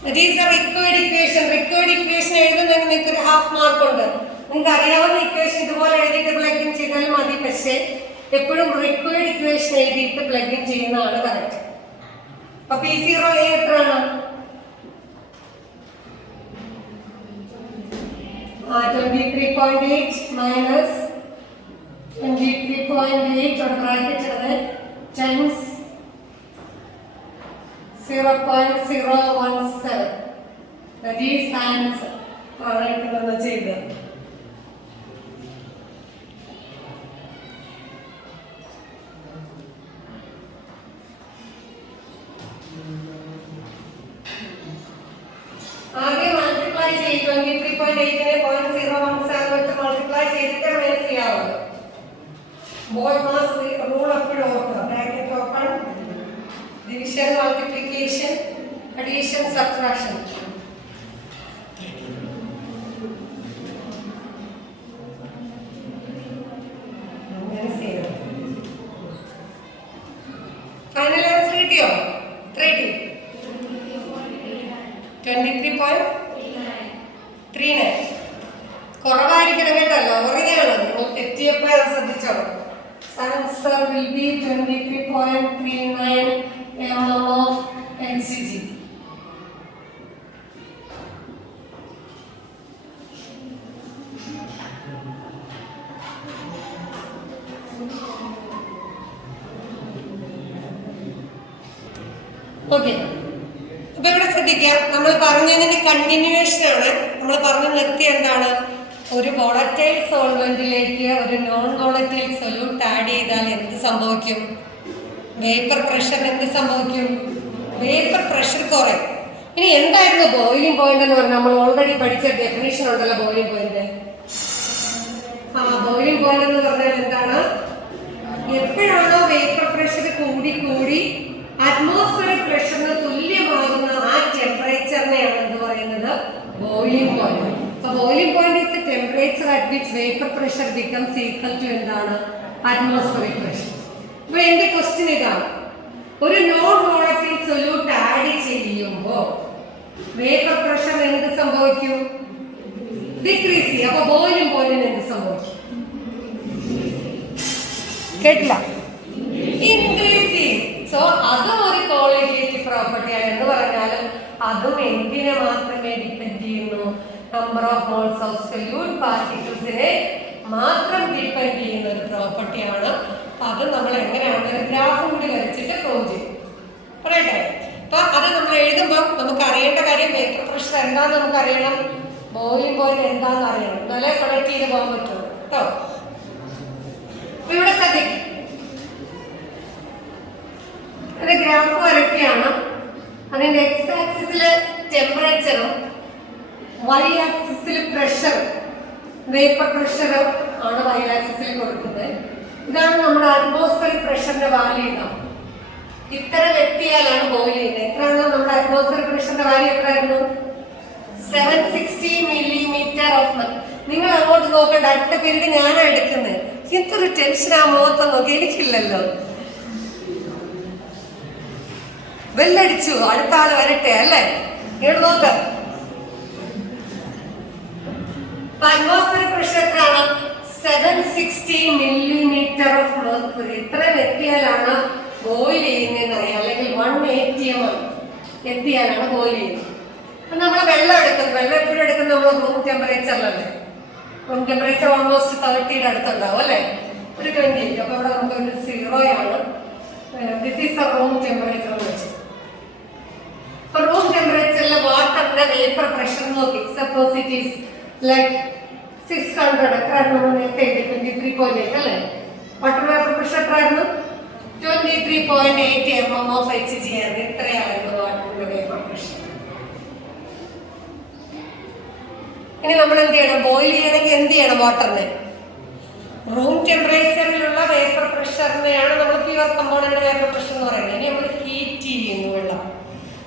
That is a required equation. Required equation എഴുതുന്നതിന് നിങ്ങൾക്ക് ഒരു ഹാഫ് മാർക്ക് ഉണ്ട്. നിങ്ങൾക്ക് അറിയാവുന്ന ഇക്വേഷൻ ഇതുപോലെ എഴുതിയിട്ട് പ്ലഗ് ഇൻ ചെയ്താലും മതി. പക്ഷേ എപ്പോഴും റിക്വയർഡ് ഇക്വേഷൻ എഴുതിയിട്ട് പ്ലഗ് ഇൻ ചെയ്യുന്നതാണ് കറക്റ്റ്. അപ്പൊ P0A എത്രയാണ്? 23.8 മൈനസ് 23.8 ഒരു ബ്രാക്കറ്റ് ആണ് ടൈംസ് 0.017. That is answer. ആരായിട്ടെന്ന് ചെയ്ത് ആദ്യം മൾട്ടിപ്ലൈ ചെയ്ത് 23.8നെ 0.017 വെച്ച് മൾട്ടിപ്ലൈ ചെയ്തിട്ട് മൈനസ് ചെയ്യാവുള്ളൂ. ബോയ് മാസ് റൂൾ എപ്പോഴും ഓർക്കുക. Bracket open, division, multiplication, addition, subtraction. Final answer കിട്ടിയോ? 23.39. കുറവായിരിക്കണം കേട്ടോ, ലോറിയാണ്. നിങ്ങൾ തെറ്റിയപ്പോൾ അത് ശ്രദ്ധിച്ചോളൂ. Answer will be 23.39 mm of HCG. Okay, അപ്പൊ ഇവിടെ ശ്രദ്ധിക്കുക, നമ്മൾ പറഞ്ഞതിന്റെ കണ്ടിന്യൂവേഷൻ ആണ്. നമ്മൾ പറഞ്ഞു നിർത്തി എന്താണ്? ഒരു വോളറ്റൈൽ സോൾവെന്റിലേക്ക് ഒരു നോൺ വോളറ്റൈൽ സൊല്യൂട്ട് ആഡ് ചെയ്താൽ എന്ത് സംഭവിക്കും? വേപ്പർ പ്രഷർ എന്ത് സംഭവിക്കും? വേപ്പർ പ്രഷർ കുറയും. ഇനി എന്തായിരുന്നു ബോയിലിംഗ് പോയിന്റ് എന്ന് പറഞ്ഞാൽ നമ്മൾ ഓൾറെഡി പഠിച്ച ഡെഫിനിഷൻ ഉണ്ടല്ലോ ബോയിലിംഗ് പോയിന്റ്. ബോയിലിംഗ് പോയിന്റ് എന്ന് പറഞ്ഞാൽ എന്താണ്? എപ്പോഴാണോ വേപ്പർ പ്രഷർ കൂടി കൂടി അറ്റ്മോസ്ഫിയറിക് പ്രഷറിന് തുല്യമാകുന്ന ആ ടെമ്പറേച്ചറിനെയാണ് എന്ത് പറയുന്നത്? Boiling point. So boiling point is the temperature at which vapor pressure becomes equal to എന്താണ്? Atmospheric pressure. അപ്പോൾ എൻ്റെ ക്വസ്റ്റ്യൻ ഇതാണ്, ഒരു നോൺ വോളറ്റൈൽ സൊല്യൂട്ട് ആഡ് ചെയ്യുമ്പോൾ വേപ്പർ പ്രഷർ എന്ത് സംഭവിക്കും? ഡിക്രീസ് ചെയ്യും. അപ്പോൾ ബോയിലിംഗ് പോയിന്റിന് എന്ത് സംഭവിക്കും? കേട്ടില്ല? ഇൻക്രീസ് ചെയ്യും. സോ അതും ഒരു ക്വാളിറ്റേറ്റീവ് പ്രോപ്പർട്ടിയാണ്. എന്ന് പറഞ്ഞാലും അതും എന്തിനെ മാത്രമേ ഡിപ്പെൻഡ് ചെയ്യുന്നു? Number of moles of solute പാർട്ടിക്കിൾസിനെ മാത്രം ഡിപ്പെൻഡ് ചെയ്യുന്ന ഒരു പ്രോപ്പർട്ടിയാണ്. അപ്പൊ അത് നമ്മൾ എങ്ങനെയാണ് ഒരു ഗ്രാഫും കൂടി വരച്ചിട്ട് പ്രൂവ് ചെയ്യും. പറയട്ടെ? അപ്പൊ അത് നമ്മൾ എഴുതുമ്പോൾ നമുക്ക് അറിയേണ്ട കാര്യം വേപ്പർ പ്രഷർ എന്താന്ന് നമുക്ക് അറിയണം, ബോയിലിംഗ് പോയിന്റ് എന്താന്ന് അറിയണം. എന്നാലേ കണക്ട് ചെയ്ത് പോകാൻ പറ്റുള്ളൂ കേട്ടോ. അപ്പൊ ഇവിടെ ശ്രദ്ധിക്കും, ഒരു ഗ്രാഫ് വരയ്ക്കുകയാണ്. അതിന്റെ എക്സ് ആക്സിസില് ടെമ്പറേച്ചറും വൈ ആക്സിസിൽ പ്രഷർ, വേപ്പർ പ്രഷർ ആണ് വൈ ആക്സിസിൽ കൊടുക്കുന്നത്. ഇതാണ് നമ്മുടെ അറ്റ്മോസ്ഫിയറിക് പ്രഷറിന്റെ വാല്യൂ. ഇതാണ് ഇത്ര വ്യക്തിയാലാണ് ബോയിൽ ചെയ്യുന്നത്. എത്രയാണോ നമ്മുടെ അറ്റ്മോസ്ഫിയറിക് പ്രഷറിന്റെ വാല്യൂ എത്രയായിരുന്നു? 760 millimeter ഓഫ് മർക്കുറി. നിങ്ങൾ അങ്ങോട്ട് നോക്കേണ്ട, അടുത്ത പീരീഡ് ഞാനാണ് എടുക്കുന്നത്. എന്തൊരു ടെൻഷൻ ആ മുഖത്ത് നോക്കി, എനിക്കില്ലല്ലോ. വെല്ലടിച്ചു, അടുത്ത ആള് വരട്ടെ അല്ലേ? ഇവിടെ നോക്ക, അറ്റ്മോസ്ഫിയറിക് പ്രഷർ എത്രയാണ്? 760 millimeter ഓഫ് മെർക്കുറി. ഇത്ര എത്തിയാലാണ് ബോയിൽ ചെയ്യുന്നതെന്ന് അറിയാം. അല്ലെങ്കിൽ 180 mm എത്തിയാലാണ് ബോയിൽ ചെയ്യുന്നത്. അപ്പൊ നമ്മൾ വെള്ളം എടുക്കുന്നത്, വെള്ളം എപ്പോഴും എടുക്കുന്നത് നമ്മൾ റൂം ടെമ്പറേച്ചറിലല്ലേ? റൂം ടെമ്പറേച്ചർ ഓൾമോസ്റ്റ് 30യുടെ അടുത്തുണ്ടാവും അല്ലേ? ഒരു 28. അപ്പൊ ഇവിടെ നമുക്ക് ഒരു 0 ആണ്. This is A room temperature എന്ന് വെച്ചു. അപ്പൊ റൂം ടെമ്പറേച്ചറിലെ വാട്ടറിന്റെ വേപ്പർ പ്രഷർ നോക്കി. Suppose it is like 600. എത്രയായിരുന്നു നമ്മൾ നേരത്തെ 23.8 അല്ലേ? വാട്ടർ വേപ്പർ പ്രഷർ എത്രയായിരുന്നു? 23.8 mm ഓഫ് HG ആയിരുന്നു. ഇത്രയായിരുന്നു വാട്ടറിന്റെ വേപ്പർ പ്രഷർ. ഇനി നമ്മൾ എന്ത് ചെയ്യണം? ബോയിൽ ചെയ്യണമെങ്കിൽ എന്ത് ചെയ്യണം? വാട്ടറിനെ റൂം ടെമ്പറേച്ചറിലുള്ള വേപ്പർ പ്രഷറിനെയാണ് നമ്മൾ പ്യുവർ കമ്പോണന്റ് വേപ്പർ പ്രഷർ എന്ന് പറയുന്നത്. ഇനി നമ്മൾ ഹീറ്റ് ചെയ്യുന്നു വെള്ളം.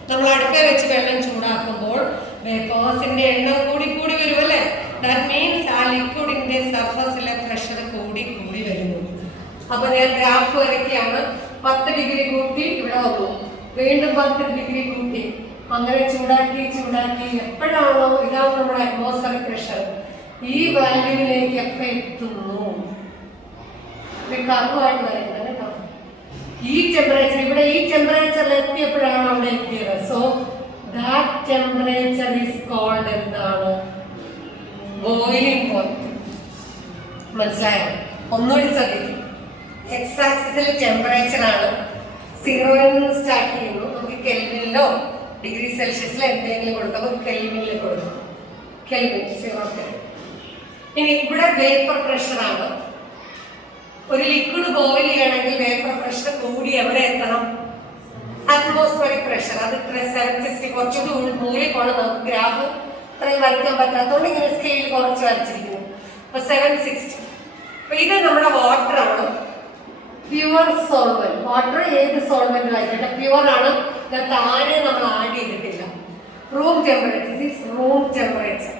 നമ്മൾ അടുപ്പിൽ വെച്ച് വെള്ളം ചൂടാക്കുമ്പോൾ വേപ്പേഴ്സിന്റെ എണ്ണം കൂടി കൂടി വരും അല്ലേ? ദാറ്റ് മീൻസ് ആ ലിക്വിഡിന്റെ സർഫസിലെ പ്രഷർ കൂടി കൂടി വരുന്നു. അപ്പൊ ഞാൻ ഗ്രാഫ് വരയ്ക്കാണ്. 10 ഡിഗ്രി കൂട്ടി ഇവിടെ വന്നു, വീണ്ടും 10 ഡിഗ്രി കൂട്ടി, അങ്ങനെ ചൂടാക്കി ചൂടാക്കി എപ്പോഴാണോ ഇതാണ് നമ്മുടെ അറ്റ്മോസ്ഫിയറിക് പ്രഷർ, ഈ വാല്യൂവിലേക്ക് എപ്പോൾ എത്തുന്നു കർവായിട്ട് വരുന്നത് കേട്ടോ. ഈ ടെമ്പറേച്ചർ ഇവിടെ ഈ ടെമ്പറേച്ചറിൽ എത്തിയപ്പോഴാണ് അവിടെ എത്തിയത്. So that temperature is called എന്താണ്? Boiling point. മനസ്സിലായോ? ഒന്നുകൂടി ശ്രദ്ധിക്കും. എക്സ് ആക്സിസിൽ ടെമ്പറേച്ചർ ആണ്. 0-ൽ നിന്ന് സ്റ്റാർട്ട് ചെയ്യുന്നു. നമുക്ക് കെൽവിനിലോ ഡിഗ്രി സെൽഷ്യസിലോ എന്തെങ്കിലും കൊടുക്കാം. നമുക്ക് കെൽവിനിൽ കൊടുക്കാം. കെൽവിൻ 0. ഇനി ഇവിടെ വേപ്പർ പ്രഷർ ആണ്. ഒരു ലിക്വിഡ് ബോയിൽ ചെയ്യണമെങ്കിൽ വേപ്പർ പ്രഷർ കൂടി എവിടെ എത്തണം? Atmospheric pressure. അത് 760. കുറച്ചുകൂടി മൂലയിൽ പോകണം. നമുക്ക് ഗ്രാഫ് ഇത്രയും വരയ്ക്കാൻ പറ്റാത്തതുകൊണ്ട് ഇങ്ങനെ സ്കെയിൽ കുറച്ച് വരച്ചിരിക്കുന്നു. അപ്പൊ 760. അപ്പൊ ഇത് നമ്മുടെ വാട്ടർ ആണ്, പ്യുവർ സോൾവെന്റ്. വാട്ടർ ഏത് സോൾവെന്റ് ആയിക്കോട്ടെ പ്യുവർ ആണ്. താഴെ നമ്മൾ ആഡ് ചെയ്തിട്ടില്ല. Room temperature is room temperature.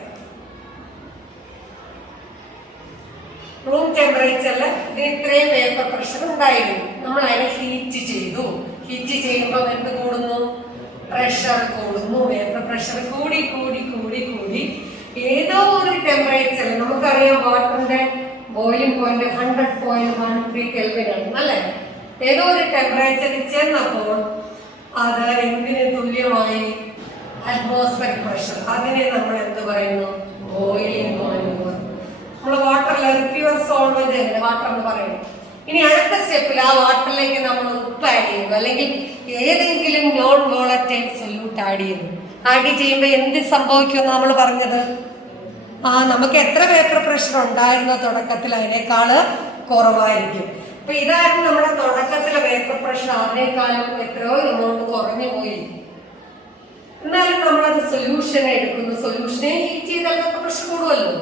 Room ടെമ്പറേച്ചറിൽ ഇതിന് ഇത്രയും വേപ്പർ പ്രഷർ ഉണ്ടായിരുന്നു. നമ്മൾ അതിനെ ഹീറ്റ് ചെയ്തു. ഹീറ്റ് ചെയ്യുമ്പോൾ എന്ത് കൂടുന്നു? പ്രഷർ കൂടുന്നു. വേപ്പർ പ്രഷർ കൂടി കൂടി കൂടി കൂടി ഏതോ ഒരു ടെമ്പറേച്ചറിൽ, നമുക്കറിയാം വാട്ടറിന്റെ ബോയിലിംഗ് പോയിന്റ് 100.13 കെൽവിൻ ആണ് അല്ലേ? ഏതോ ഒരു ടെമ്പറേച്ചറിൽ ചെന്നപ്പോൾ അത് എന്തിന് തുല്യമായി? Atmospheric pressure. അതിനെ നമ്മൾ എന്ത് പറയുന്നു? Boiling point. നമ്മൾ വാട്ടറിൽ ഒരു പ്യുവർ സോൾവെന്റ് തന്നെ വാട്ടർ എന്ന് പറയുന്നു. ഇനി അടുത്ത സ്റ്റെപ്പിൽ ആ വാട്ടറിലേക്ക് നമ്മൾ ഉപ്പ് ആഡ് ചെയ്യുന്നു, അല്ലെങ്കിൽ ഏതെങ്കിലും നോൺ വോളറ്റൈൽ സൊല്യൂട്ട് ആഡ് ചെയ്യുന്നു. ആഡ് ചെയ്യുമ്പോൾ എന്ത് സംഭവിക്കുമെന്ന് നമ്മൾ പറഞ്ഞത്? നമുക്ക് എത്ര വേപ്പർ പ്രഷർ ഉണ്ടായിരുന്ന തുടക്കത്തിൽ അതിനേക്കാള് കുറവായിരിക്കും. അപ്പൊ ഇതായിരുന്നു നമ്മുടെ തുടക്കത്തിലെ വേപ്പർ പ്രഷർ. അതിനേക്കാളും എത്രയോ എമൗണ്ട് കുറഞ്ഞു പോയി. എന്നാലും നമ്മളത് സൊല്യൂഷൻ എടുക്കുന്നു. സൊല്യൂഷനെ ഹീറ്റ് ചെയ്താൽ വേപ്പർ പ്രഷർ കൂടുമല്ലോ.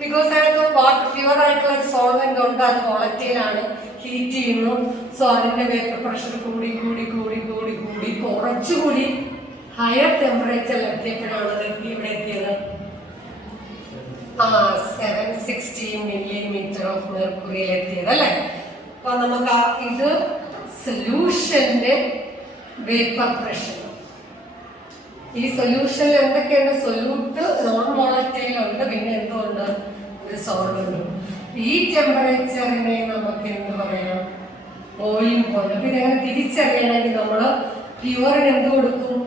ബിക്കോസ് അതിനകത്ത് വാട്ടർ പ്യുവർ ആയിട്ടുള്ള ഒരു സോൾവെന്റ് ഉണ്ട്, അത് വോളറ്റൈലാണ്, ഹീറ്റ് ചെയ്യുന്നു. സോ അതിന്റെ വേപ്പർ പ്രഷർ കൂടി കൂടി കൂടി കൂടി കൂടി കുറച്ചുകൂടി ഹയർ ടെമ്പറേച്ചറിൽ എത്തിയപ്പോഴാണ് ഇവിടെ എത്തിയത്. 760 millimeter ഓഫ് മെർക്കുറിയിൽ എത്തിയത് അല്ലേ? അപ്പൊ നമുക്ക് ഇത് സൊല്യൂഷന്റെ വേപ്പർ പ്രഷർ. ഈ സൊല്യൂഷനിൽ എന്തൊക്കെയുണ്ട്? സൊല്യൂട്ട്, നോൺ വോളറ്റൈൽ ഉണ്ട്, പിന്നെ എന്തുകൊണ്ട്? ഒരു സോൾവെന്റ്. ഈ ടെമ്പറേച്ചറിനെ നമുക്ക് എന്ത് പറയാം? Boiling point. അപ്പൊ ഇതെങ്ങനെ തിരിച്ചറിയണമെങ്കിൽ നമ്മൾ പ്യുവറിന് എന്ത് കൊടുക്കും?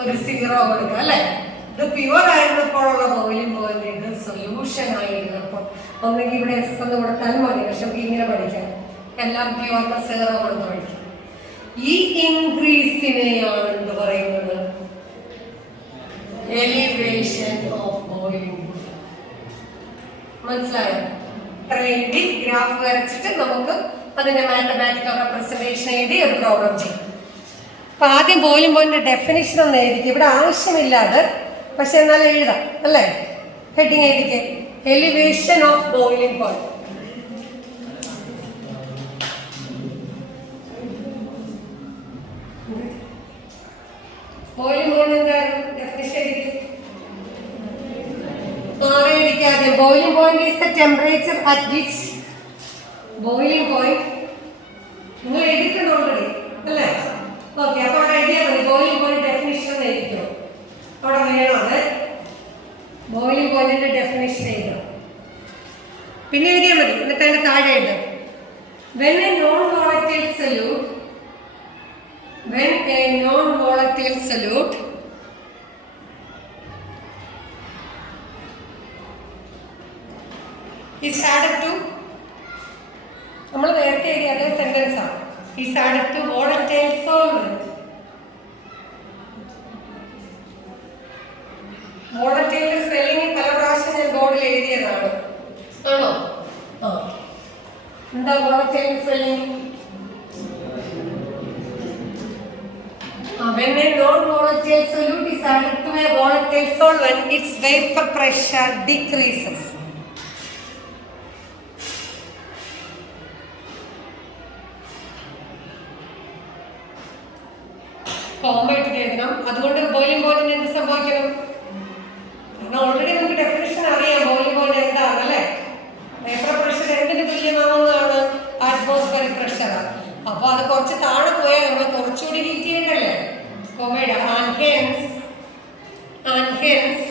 ഒരു 0 കൊടുക്കുക അല്ലേ? ഇത് പ്യുവർ ആയിരുന്നപ്പോഴുള്ള ബോയിലിംഗ് പോയിന്റ്, ഇത് സൊല്യൂഷൻ ആയിരുന്നപ്പോൾ ഒന്നെങ്കിൽ ഇവിടെ S എന്ന് കൊടുത്താൽ മതി. പക്ഷെ നമുക്ക് ഇങ്ങനെ പഠിക്കാം, എല്ലാം പ്യുവറിന് 0 കൊടുത്ത് പഠിക്കാം. ഈ ഇൻക്രീസിനെയാണ് എന്ത് പറയുന്നത്? Elevation of boiling. മനസ്സിലായോ? എഴുതി ഗ്രാഫ് വരച്ചിട്ട് നമുക്ക് അതിന്റെ മാത്തമാറ്റിക്കൽ റെപ്രസെന്റേഷൻ എഴുതി ഒരു പ്രോബ്ലം ചെയ്യും. അപ്പൊ ആദ്യം ബോയിലിംഗ് പോയിന്റിന്റെ ഡെഫിനിഷൻ ഒന്ന് എഴുതിക്കും. ഇവിടെ ആവശ്യമില്ലാതെ പക്ഷെ എന്നാലും എഴുതാം അല്ലേ? ഹെഡിങ് എഴുതിക്ക്, elevation of boiling point. Boiling point എന്തായിരുന്നു? ഡെഫിനിഷൻ എഴുതിക്കും. Boiling point is the temperature at which boiling point. നിങ്ങൾ എഴുതിയിട്ടുണ്ട് ഓൾറെഡി അല്ലേ? ഓക്കെ, അപ്പോൾ അവിടെ എഴുതിയാൽ മതി. ബോയിലിംഗ് പോയിന്റ് ഡെഫിനിഷൻ എഴുതിക്കണം. അവിടെ വേണം അത്. ബോയിലിംഗ് പോയിന്റിന്റെ ഡെഫിനിഷൻ എഴുതണം, പിന്നെ എഴുതിയാൽ മതി. എന്നിട്ട് അതിന്റെ താഴെ എഴുതാം. When a non-volatile solute is added to, നമ്മൾ നേരത്തെ എഴുതിയ അതേ സെന്റൻസ് ആണ്. is added to volatile solvent. Volatile spelling പല പ്രാവശ്യം ഞാൻ ബോർഡിൽ എഴുതിയതാണ്. ആണോ? എന്താ volatile spelling? When a non-volatile solute is added to a volatile solvent, its vapor pressure decreases. Comma ഇട്ടിട്ട് എഴുതണം. അതുകൊണ്ട് ബോയിലിംഗ് പോയിന്റിന് എന്ത് സംഭവിക്കണം? കാരണം ഓൾറെഡി നമുക്ക് ഡെഫിനിഷൻ അറിയാം ബോയിലിംഗ് പോയിന്റ് എന്താണല്ലേ. വേപ്പർ പ്രഷർ എന്തിന് തുല്യമാവുന്നതാണ്? അറ്റ്മോസ്ഫിയറിക് പ്രഷറാണ്. അപ്പൊ അത് കുറച്ച് താഴെ പോയാൽ നമ്മൾ കുറച്ചുകൂടി ഹീറ്റ് ചെയ്യണ്ടല്ലേ കോമയുടെ. ഹെൻസ്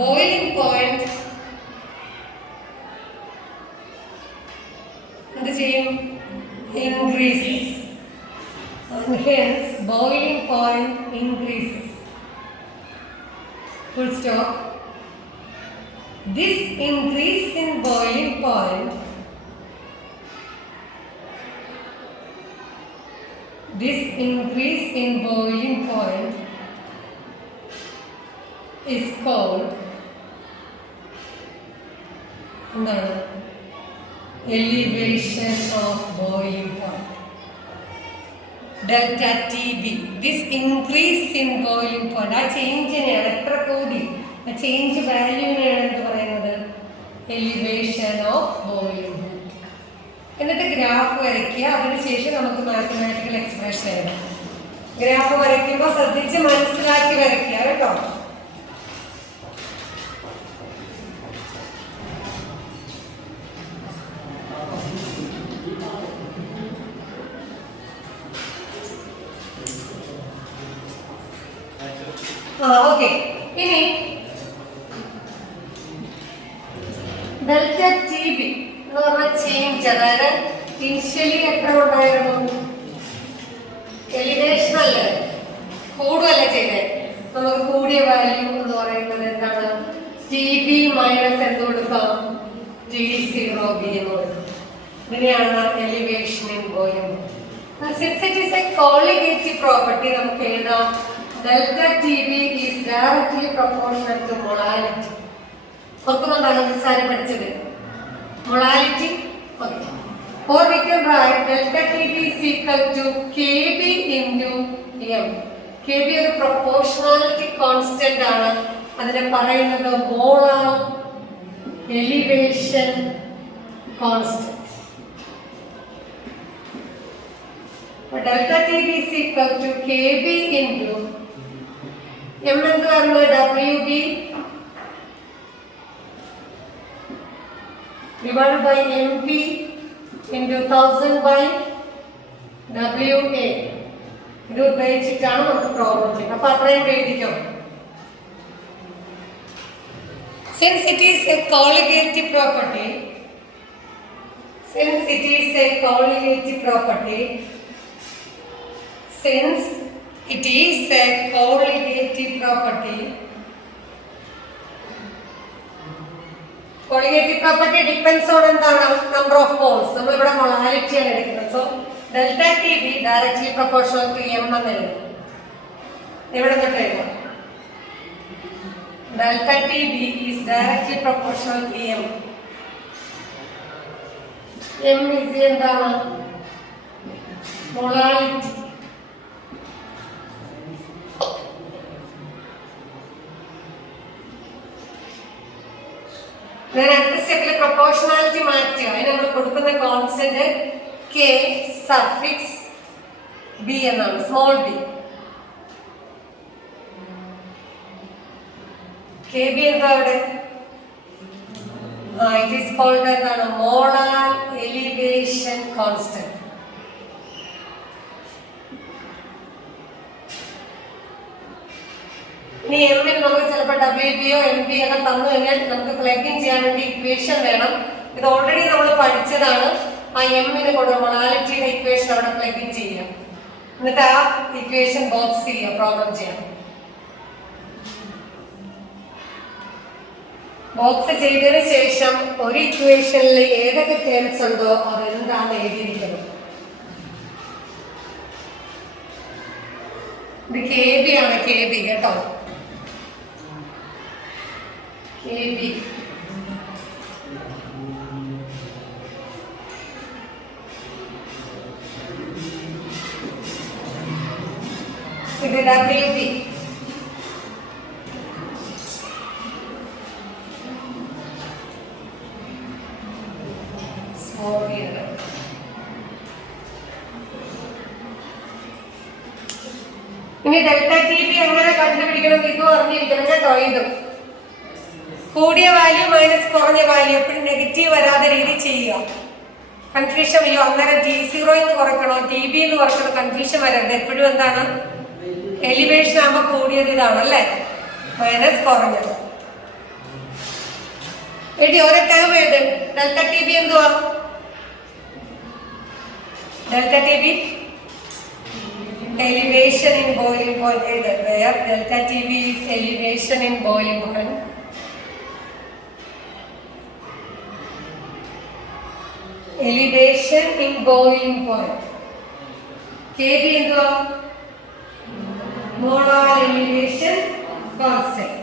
ബോയിലിംഗ് പോയിന്റ് എന്ത് ചെയ്യും? increases. And hence boiling point increases. Full stop. This increase in boiling point is called elevation of boiling point. Delta TB. This increase in boiling point, ആ ചേഞ്ചിനെയാണ് എത്ര കൂടി, ആ ചേഞ്ച് വാല്യൂവിനെയാണ് എന്ത് പറയുന്നത്? Elevation of boiling point. എന്നിട്ട് graph വരയ്ക്കുക. അതിനുശേഷം നമുക്ക് മാത്തമാറ്റിക്കൽ എക്സ്പ്രഷൻ എഴുതാം. ഗ്രാഫ് വരയ്ക്കുമ്പോൾ ശ്രദ്ധിച്ച് മനസ്സിലാക്കി വരയ്ക്കുക കേട്ടോ. ഓക്കെ. ഇനി ഡെൽറ്റ ടി ബി എന്ന് പറഞ്ഞ ചേഞ്ച്, അതായത് ഇനിഷ്യലി എത്ര ഉണ്ടായിരുന്നു? എലിവേഷൻ അല്ലേ, കൂടുവല്ലേ ചെയ്തേ. നമുക്ക് കൂടിയ വാല്യൂ എന്ന് പറയുന്നത് എന്താണ്? ടി ബി മൈനസ് എന്ത് കൊടുക്കാം? T0B എന്ന് കൊടുക്കാം. ഇതിനെയാണ് elevation in boiling. Since it is a colligative property, നമുക്ക് എഴുതാം delta TB is directly proportional to molality. ഓർക്കുന്നുണ്ടാകും നിസ്സാരം പഠിച്ചത് molality. Okay. Or we can write delta TB is equal to KB into M. KB ഒരു proportionality constant ആണ്. അതിനെ പറയുന്നത് molar elevation constant. Delta TB is equal to KB into M എന്ന് പറയുന്നത് WB divided by MP into 1000 by WA. ഇത് ഉപയോഗിച്ചിട്ടാണ് നമുക്ക് problem ചെയ്യുന്നത്. അപ്പൊ അത്രയും എഴുതിക്കോ. Since it is a colligative property, since it is a colligative property, colligative property depends on എന്താണ്? Number of moles. നമ്മൾ ഇവിടെ molality ആണ് എടുക്കുന്നത്. So delta TB directly proportional to M എന്ന് എഴുതും. ഇവിടെ തൊട്ട് എഴുതാം. Delta TB is directly proportional to M. M is എന്താണ്? molality. Then at the step proportionality മാറ്റുക. അതിന് നമ്മൾ കൊടുക്കുന്ന കോൺസ്റ്റന്റ് K suffix B എന്നാണ്, സ്മോൾ b. KB എന്താ അവിടെ? it is called എന്താണ്? molar elevation constant. ഇനി എമ്മിൽ നമുക്ക് ചിലപ്പോൾ WBയോ MB ഒക്കെ തന്നു കഴിഞ്ഞാൽ നമുക്ക് പ്ലഗ് ഇൻ ചെയ്യാൻ വേണ്ടി ഇക്വേഷൻ വേണം. ഇത് ഓൾറെഡി നമ്മൾ പഠിച്ചതാണ്. ആ എമ്മിന് കൊണ്ട് മൊളാലിറ്റിയുടെ ഇക്വേഷൻ അവിടെ പ്ലഗ് ഇൻ ചെയ്യാം. എന്നിട്ട് ആ ഇക്വേഷൻ ബോക്സ് ചെയ്യുക, പ്രോബ്ലം ചെയ്യാം. ബോക്സ് ചെയ്തതിന് ശേഷം ഒരു ഇക്വേഷനിൽ ഏതൊക്കെ ടേംസ് ഉണ്ടോ അതെന്താണ് എഴുതിയിരിക്കുന്നത്. ഇത് KB ആണ്, KB കേട്ടോ. KB ഇത് WB. ഇനി ഡെൽറ്റ ടി ബി എങ്ങനെ കണ്ടുപിടിക്കണം ഇത് അറിഞ്ഞിരിക്കണം കേട്ടോ. ഇതും കൂടിയ വാല്യൂ മൈനസ് കുറഞ്ഞ വാല്യൂ എപ്പോഴും നെഗറ്റീവ് വരാതെ രീതി ചെയ്യുക. കൺഫ്യൂഷൻ വയ്യോ അന്നേരം T0 എന്ന് കുറയ്ക്കണോ TB എന്ന് കുറയ്ക്കണോ കൺഫ്യൂഷൻ വരരുത്. എപ്പോഴും എന്താണ് എലിവേഷൻ ആകുമ്പോൾ കൂടിയത് ഇതാണ് അല്ലേ, മൈനസ് കുറഞ്ഞത്. എടി ഓരോ ടേം എഴുത്. ഡെൽറ്റ ടി ബി എന്തുവാ? Delta T B elevation in boiling point. Where delta TB is elevation in boiling point. Elevation in boiling point. KB എന്തുവാ? molar elevation constant.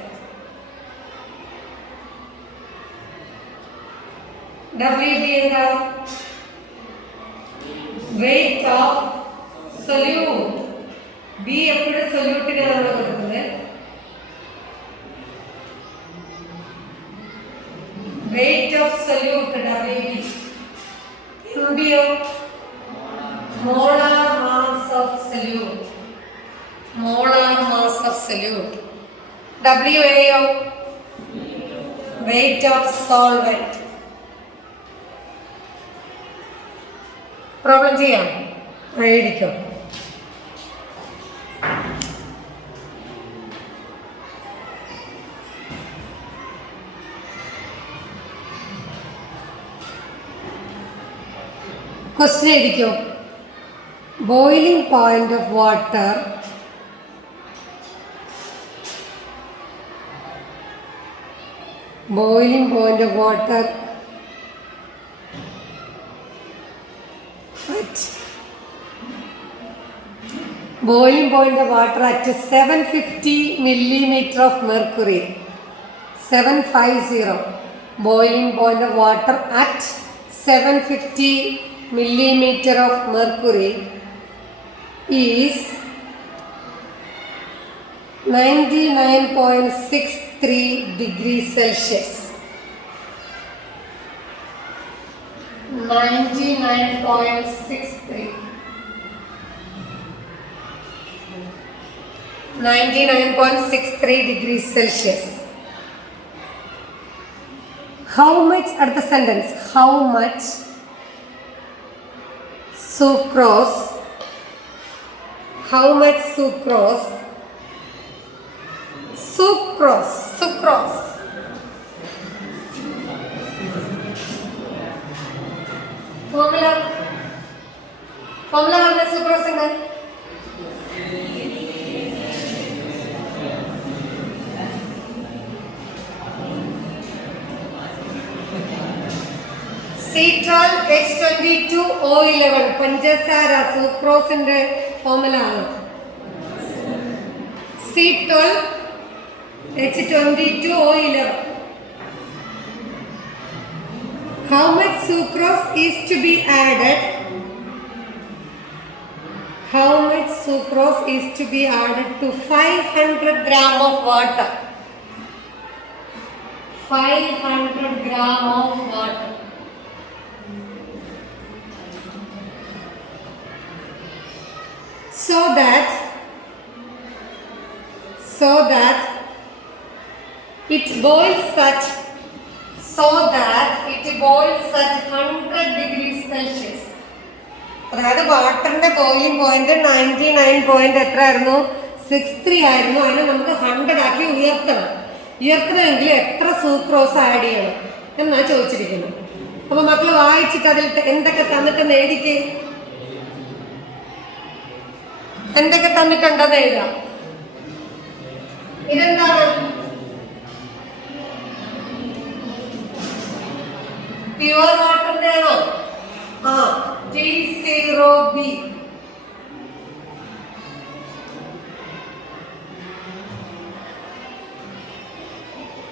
WB എന്താ? weight of solute. B എപ്പോഴും സൊല്യൂട്ടിനാണ് നമ്മൾ കൊടുക്കുന്നത്. weight of solute WB. MB molar mass of solute. molar mass of solute. WA weight of solvent. Problem ചെയ്യാം എഴുതിക്കോ. Question എഴുതിക്കോ. Boiling point of water boiling point of water at boiling point of water at 750 millimeter of mercury. 750 boiling point of water at 750 millimeter of mercury is 99.63 degrees Celsius. 99.63 99.63 degrees Celsius. How much at the sentence? How much sucrose? How much sucrose? Sucrose. Sucrose. Formula. Formula what is sucrose in that? C12H22O11 പഞ്ചസാര സുക്രോസിന്റെ formula ആണ്. C12H22O11. How much sucrose is to be added? How much sucrose is to be added to 500 gram of water? 500 gram of water. So that it boils at 100 degrees Celsius. അതായത് വാട്ടറിന്റെ boiling point 99 point എത്ര ആയിരുന്നു? 63 ആയിരുന്നു. അതിനെ നമുക്ക് 100 ആക്കി ഉയർത്തണമെങ്കിൽ എത്ര sucrose add ചെയ്യണം എന്നാ ചോദിച്ചിരിക്കുന്നത്. അപ്പൊ മക്കള് വായിച്ചിട്ട് അതിൽ എന്തൊക്കെ തന്നിട്ടെന്ന് എഴുതിക്കേ. എന്തൊക്കെ തന്നിട്ടുണ്ടെന്ന് എഴുതാം. ഇതെന്താണ്? പ്യുവർ വാട്ടറിന്റെ ആണോ? T0B.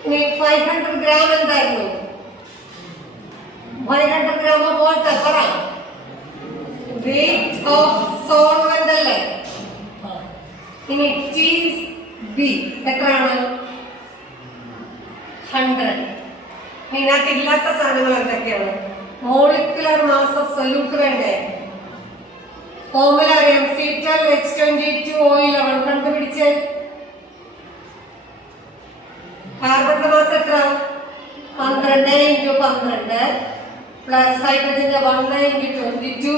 ഇനി 500 ഗ്രാം എന്തായിരുന്നു? 500 ഗ്രാം ഓഫ് വാട്ടർ പറ. വെയിറ്റ് ഓഫ് സോൾവെന്റ് അല്ലേ? ഇനി TB എത്രയാണ്? 100. ഇതിനകത്ത് ഇല്ലാത്ത സാധനങ്ങൾ എന്തൊക്കെയാണ്? മോളിക്കുലർ മാസ് ഓഫ് സൊല്യൂട്ട് വേണ്ടേ? ഫോർമുല അറിയാം. C12H22O11 പ്ലസ് ഹൈഡ്രജൻ്റെ 1 ഇൻറ്റു 22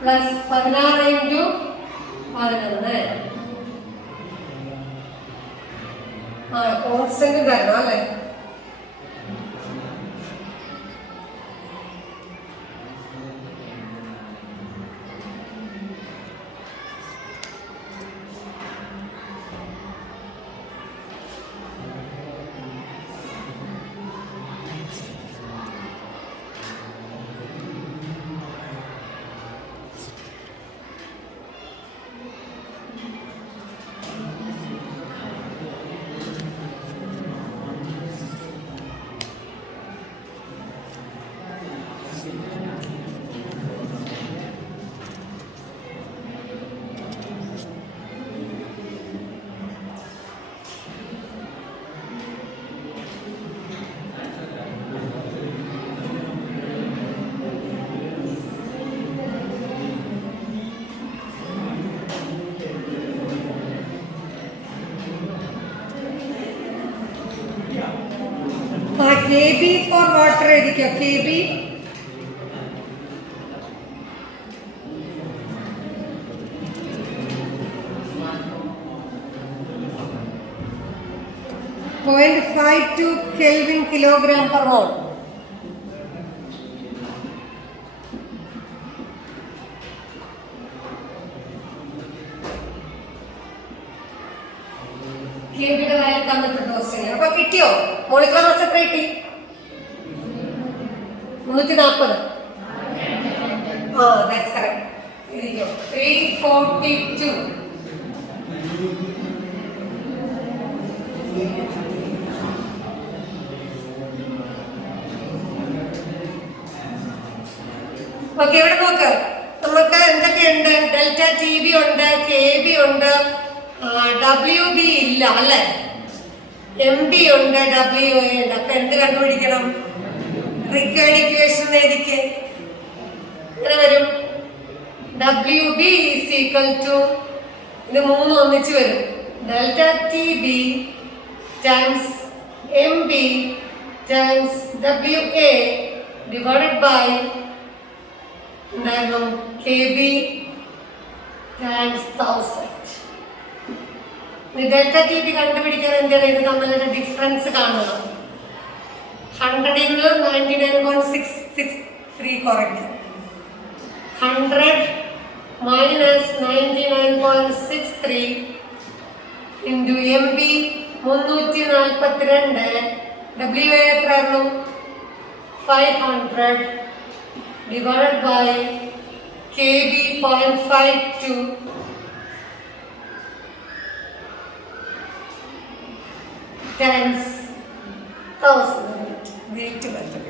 പ്ലസ് 16 ഇൻറ്റു 11. കോൺസ്റ്റന്റ് തരണം അല്ലേ? KB for water എഴുതിക്കോ. KB .52 Kelvin kilogram per mole. KBയുടെ വാല്യൂ തന്നിട്ടുണ്ട് ക്വസ്റ്റ്യൻ. അപ്പൊ കിട്ടിയോ? മോളിക്കുലർ മാസ് എത്ര കിട്ടി? 340. That's correct. 342. ഓക്കെ, ഇവിടെ നോക്ക്. നമുക്ക് എന്തൊക്കെയുണ്ട്? ഡെൽറ്റ ടി ബി ഉണ്ട്, കെ ബി ഉണ്ട്, WB ഇല്ല അല്ലേ? MB ഉണ്ട്, WA ഉണ്ട്. അപ്പൊ എന്ത് കണ്ടുപിടിക്കണം? റിക്കേർഡ് ഇക്വേഷൻ എഴുതിക്ക്. ഇങ്ങനെ വരും. WB ഈസ് ഈക്വൽ ടു, ഇത് 3 ഒന്നിച്ച് വരും. Delta T B times MB times WA divided by എന്തായിരുന്നു? KB times 1000. Delta T B കണ്ടുപിടിക്കാൻ എന്താണ്? ഇത് തമ്മിലൊരു ഡിഫറൻസ് കാണണം. 100 ൽ 99.663 കുറയ്ക്കും. 100 മൈനസ് 99.63 ഇൻറ്റു MB 342. WA എത്രയായിരുന്നു? 500 divided by KB 0.52 times 1000. Wait പറ്റും.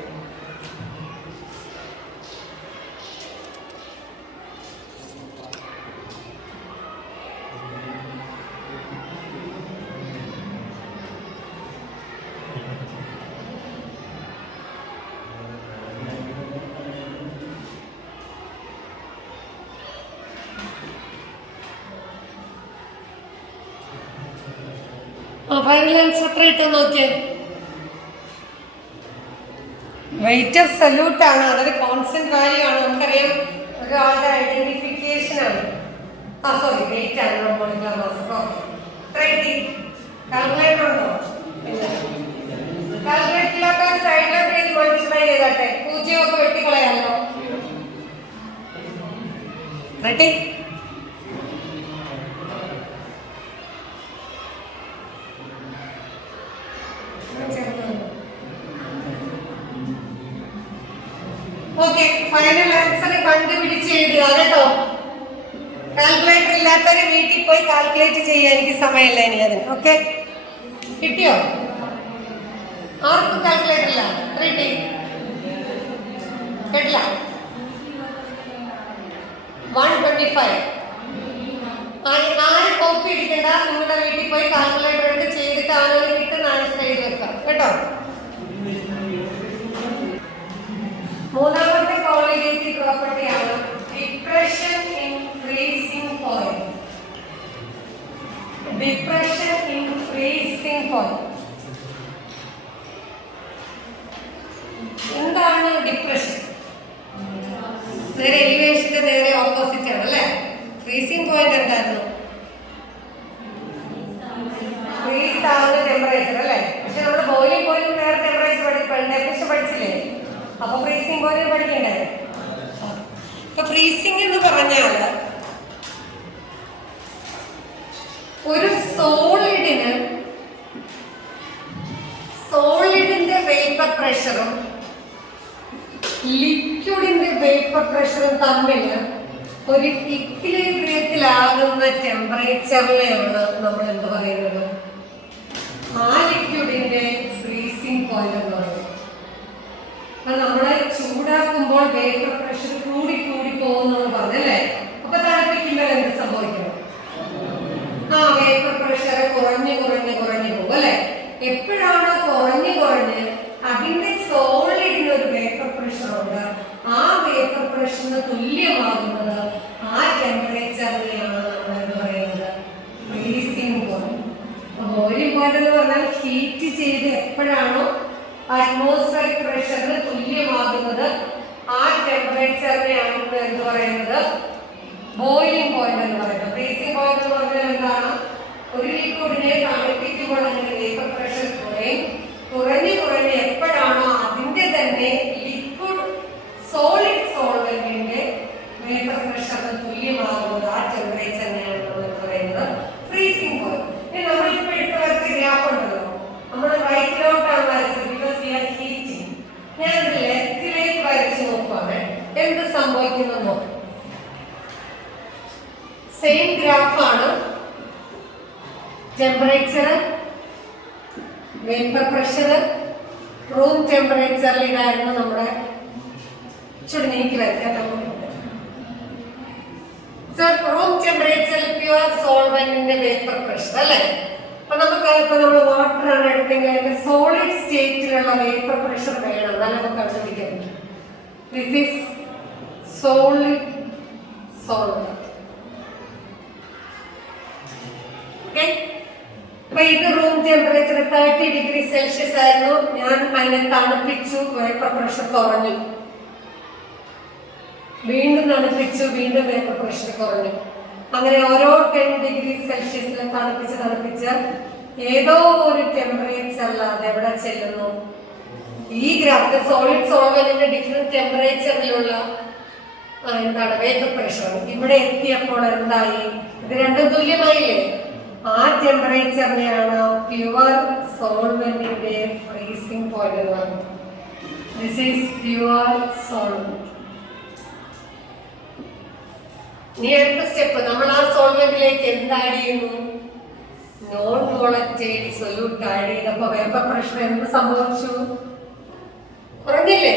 ഫൈനൽ ആൻസർ എത്ര കിട്ടും നോക്കിയേ. വെയിറ്റ് ഓഫ് സൊല്യൂട്ട് ആണ്, അതൊരു കോൺസ്റ്റന്റ് വാല്യൂ ആണ്. നമുക്കറിയാം ഒരാളുടെ ഐഡന്റിഫിക്കേഷൻ ആണ്. സോറി, വെയിറ്റ് ആണ് മോളിക്കുലർ മാസ്. കാൽക്കുലേറ്റർ ഉണ്ടോ? കാൽക്കുലേറ്ററിലൊക്കെ സൈഡിലൊക്കെ ഇത് മൾട്ടിപ്ലൈ ചെയ്തട്ടെ. 0 ഒക്കെ വെട്ടിക്കളയാമല്ലോ. റെഡി? ഓക്കെ, ഫൈനൽ ആൻസർ കണ്ടുപിടിച്ച് എഴുതുക കേട്ടോ. കാൽക്കുലേറ്റർ ഇല്ലാത്തവര് വീട്ടിൽ പോയി കാൽക്കുലേറ്റ് ചെയ്യാൻ എനിക്ക് സമയമില്ല ഇനി അതിന്. ഓക്കെ, കിട്ടിയോ? ആർക്കും കാൽക്കുലേറ്റർ ഇല്ല? 3D കേട്ടില്ല? 125. ആരും കോപ്പി അടിക്കണ്ട. നിങ്ങളുടെ വീട്ടിൽ പോയി കാൽക്കുലേറ്റർ എടുത്ത് ചെയ്തിട്ട് അവനവന് കിട്ടുന്ന ആൻസർ എഴുതി വെക്കാം കേട്ടോ. മൂന്നാമത്തെ കോളിഗേറ്റീവ് പ്രോപ്പർട്ടിയാണ് depression in freezing point. Depression in freezing point. എന്താണ് ഡിപ്രഷൻ? നേരെ എലിവേഷന്റെ നേരെ ഓപ്പോസിറ്റ് ആണ് അല്ലേ. ഫ്രീസിംഗ് പോയിന്റ് എന്തായിരുന്നു? ഫ്രീസ് ആവുന്ന ടെമ്പറേച്ചർ അല്ലേ. പക്ഷെ നമ്മൾ ബോയിലിംഗ് പോയിന്റ് വേറെ ടെമ്പറേച്ചർ ഡെഫിനിഷൻ പഠിച്ചില്ലേ? അപ്പൊ ഫ്രീസിംഗ് പോയിന്റ് പഠിക്കണ്ടേ? ഇപ്പൊ ഫ്രീസിംഗ് എന്ന് പറഞ്ഞാൽ ഒരു സോളിഡിന്റെ വേപ്പർ പ്രഷറും ലിക്വിഡിന്റെ വേപ്പർ പ്രഷറും തമ്മിൽ ഒരു ഇക്വിലിബ്രിയത്തിലാകുന്ന ടെമ്പറേച്ചറിനെയാണ് നമ്മൾ എന്ത് പറയുന്നത്? ആ ലിക്വിഡിന്റെ ഫ്രീസിംഗ് പോയിന്റ് എന്ന് പറയുന്നത്. അപ്പൊ നമ്മളെ ചൂടാക്കുമ്പോൾ വേപ്പർ പ്രഷർ കൂടി കൂടി പോകുന്നു പറഞ്ഞല്ലേ. അപ്പൊ തണുപ്പിക്കുമ്പോൾ എന്ത് സംഭവിക്കണം? ആ വേപ്പർ പ്രഷർ കുറഞ്ഞു പോകും അല്ലെ. എപ്പോഴാണ് കുറഞ്ഞ് അതിന്റെ സോളിഡിന് ഒരു വേപ്പർ പ്രഷർ ഉണ്ട്, ആ വേപ്പർ പ്രഷറിന് തുല്യമാകുന്നത് ആ ടെമ്പറേച്ചറിനെയാണ് നമ്മൾ എന്ന് പറയുന്നത് ഫ്രീസിംഗ് പോയിന്റ്. ബോയിലിംഗ് പോയിന്റ് എന്ന് പറഞ്ഞാൽ ഹീറ്റ് ചെയ്ത് എപ്പോഴാണോ അറ്റ്മോസ്ഫിയറിക് പ്രഷറിന് തുല്യമാകുന്നത് ആ ടെമ്പറേച്ചറിനെയാണ് എന്ന് പറയുന്നത് ബോയിലിംഗ് പോയിന്റ് എന്ന് പറയുന്നത്. ഫ്രീസിംഗ് പോയിന്റ് എന്ന് പറഞ്ഞാൽ എന്താണ്? ഒരു ലിക്വിഡിനെ തണുപ്പിക്കുമ്പോൾ അതിന്റെ വേപ്പർ പ്രഷർ കുറഞ്ഞ് എപ്പോഴാണോ അതിന്റെ തന്നെ ലിക്വിഡ് സോളിഡ് സോൾവെന്റിന്റെ വേപ്പർ പ്രഷറിന് തുല്യമാകുന്നത് ആ ടെമ്പറേച്ചറിനെയാണ് നമ്മൾ പറയുന്നത് ഫ്രീസിംഗ് പോയിന്റ്. നമ്മളിപ്പോ എടുത്ത് വരച്ച ഗ്രാഫ് ഉണ്ടല്ലോ, നമ്മൾ റൈറ്റിലോട്ടാണ് വരച്ചത്. Because we are heating. ഞാൻ ലെഫ്റ്റിലേക്ക് വരച്ച് നോക്കുവാണ് എന്ത് സംഭവിക്കുന്നു. സെയിം ഗ്രാഫാണ്. ടെമ്പറേച്ചർ, വേപ്പർ പ്രഷർ, റൂം ടെമ്പറേച്ചറിൽ ഇതായിരുന്നു നമ്മുടെ ചുടുനീക്കി വരയ്ക്കാൻ. റൂം ടെമ്പറേച്ചറിൽ പ്യുവർ സോൾവെന്റിന്റെ വേപ്പർ പ്രഷർ അല്ലേ. അപ്പൊ നമുക്ക് ഇപ്പൊ നമ്മൾ വാട്ടർ ആണ് എടുത്തെങ്കിൽ അതിന്റെ സോളിഡ് സ്റ്റേറ്റിലുള്ള വേപ്പർ പ്രഷർ വേണം, എന്നാലും നമുക്ക് കണ്ടുപിടിക്കാൻ പറ്റും. This is solid solvent. അപ്പൊ ഇത് റൂം ടെമ്പറേച്ചർ 30 ഡിഗ്രി സെൽഷ്യസ് ആയിരുന്നു. ഞാൻ അതിനെ തണുപ്പിച്ചു, വേപ്പർ പ്രഷർ കുറഞ്ഞു. വീണ്ടും തണുപ്പിച്ചു, വീണ്ടും വേപ്പർ പ്രഷർ കുറഞ്ഞു. അങ്ങനെ ഓരോ 10 ഡിഗ്രി സെൽഷ്യസിൽ തണുപ്പിച്ച് ഏതോ ഒരു ടെമ്പറേച്ചറിൽ അത് എവിടെ ചെല്ലുന്നു? ഈ ഗ്രാഫ് സോളിഡ് സോൾവെന്റിന്റെ ഡിഫറെന്റ് ടെമ്പറേച്ചറിലുള്ള എന്താണ് വേപ്പർ പ്രഷർ ഇവിടെ എത്തിയപ്പോൾ എന്തായി? ഇത് രണ്ടും തുല്യമായില്ലേ? ആ ടെമ്പറേച്ചറിനെയാണ് പ്യുവർ സോൾവെന്റിന്റെ ഫ്രീസിംഗ് പോയിന്റ് എന്ന് പറയുന്നത്. This is pure solvent. ഇനി അടുത്ത സ്റ്റെപ്പ്, നമ്മൾ ആ സോൾവെന്റിലേക്ക് എന്ത് ആഡ് ചെയ്യുന്നു? നോൺ വോളറ്റൈൽ സൊല്യൂട്ട് ആഡ് ചെയ്തപ്പോ വേപ്പർ പ്രഷർ എന്ത് സംഭവിച്ചു? കുറഞ്ഞില്ലേ?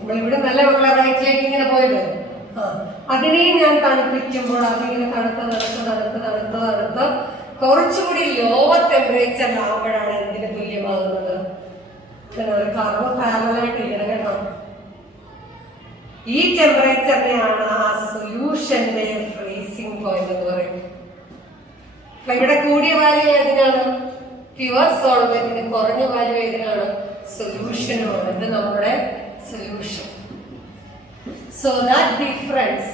നമ്മളിവിടെ നല്ല വെള്ള റൈറ്റിലേക്ക് ഇങ്ങനെ പോയത്. അതിനെയും ഞാൻ തണുപ്പിക്കുമ്പോൾ അതിങ്ങനെ തണുത്ത് കുറച്ചുകൂടി ലോവർ ടെമ്പറേച്ചറിലാവുമ്പോഴാണ് എന്തിന് തുല്യമാകുന്നത്? കാർബൺ പാരലായിട്ട് ഇങ്ങനെ കേട്ടോ. ഈ ടെമ്പറേച്ചറിനെയാണ് ആ സൊല്യൂഷന്റെ ഫ്രീസിംഗ് പോയിന്റ് എന്ന് പറയുന്നത്. അപ്പൊ ഇവിടെ കൂടിയ വാല്യൂ ഏതിനാണ്? പ്യുവർ സോൾവെന്റിന്. കുറഞ്ഞ വാല്യൂ ഏതിനാണ്? സൊല്യൂഷനുമാണ്. ഇത് നമ്മുടെ സൊല്യൂഷൻ. സോ ദാറ്റ് ഡിഫറൻസ്,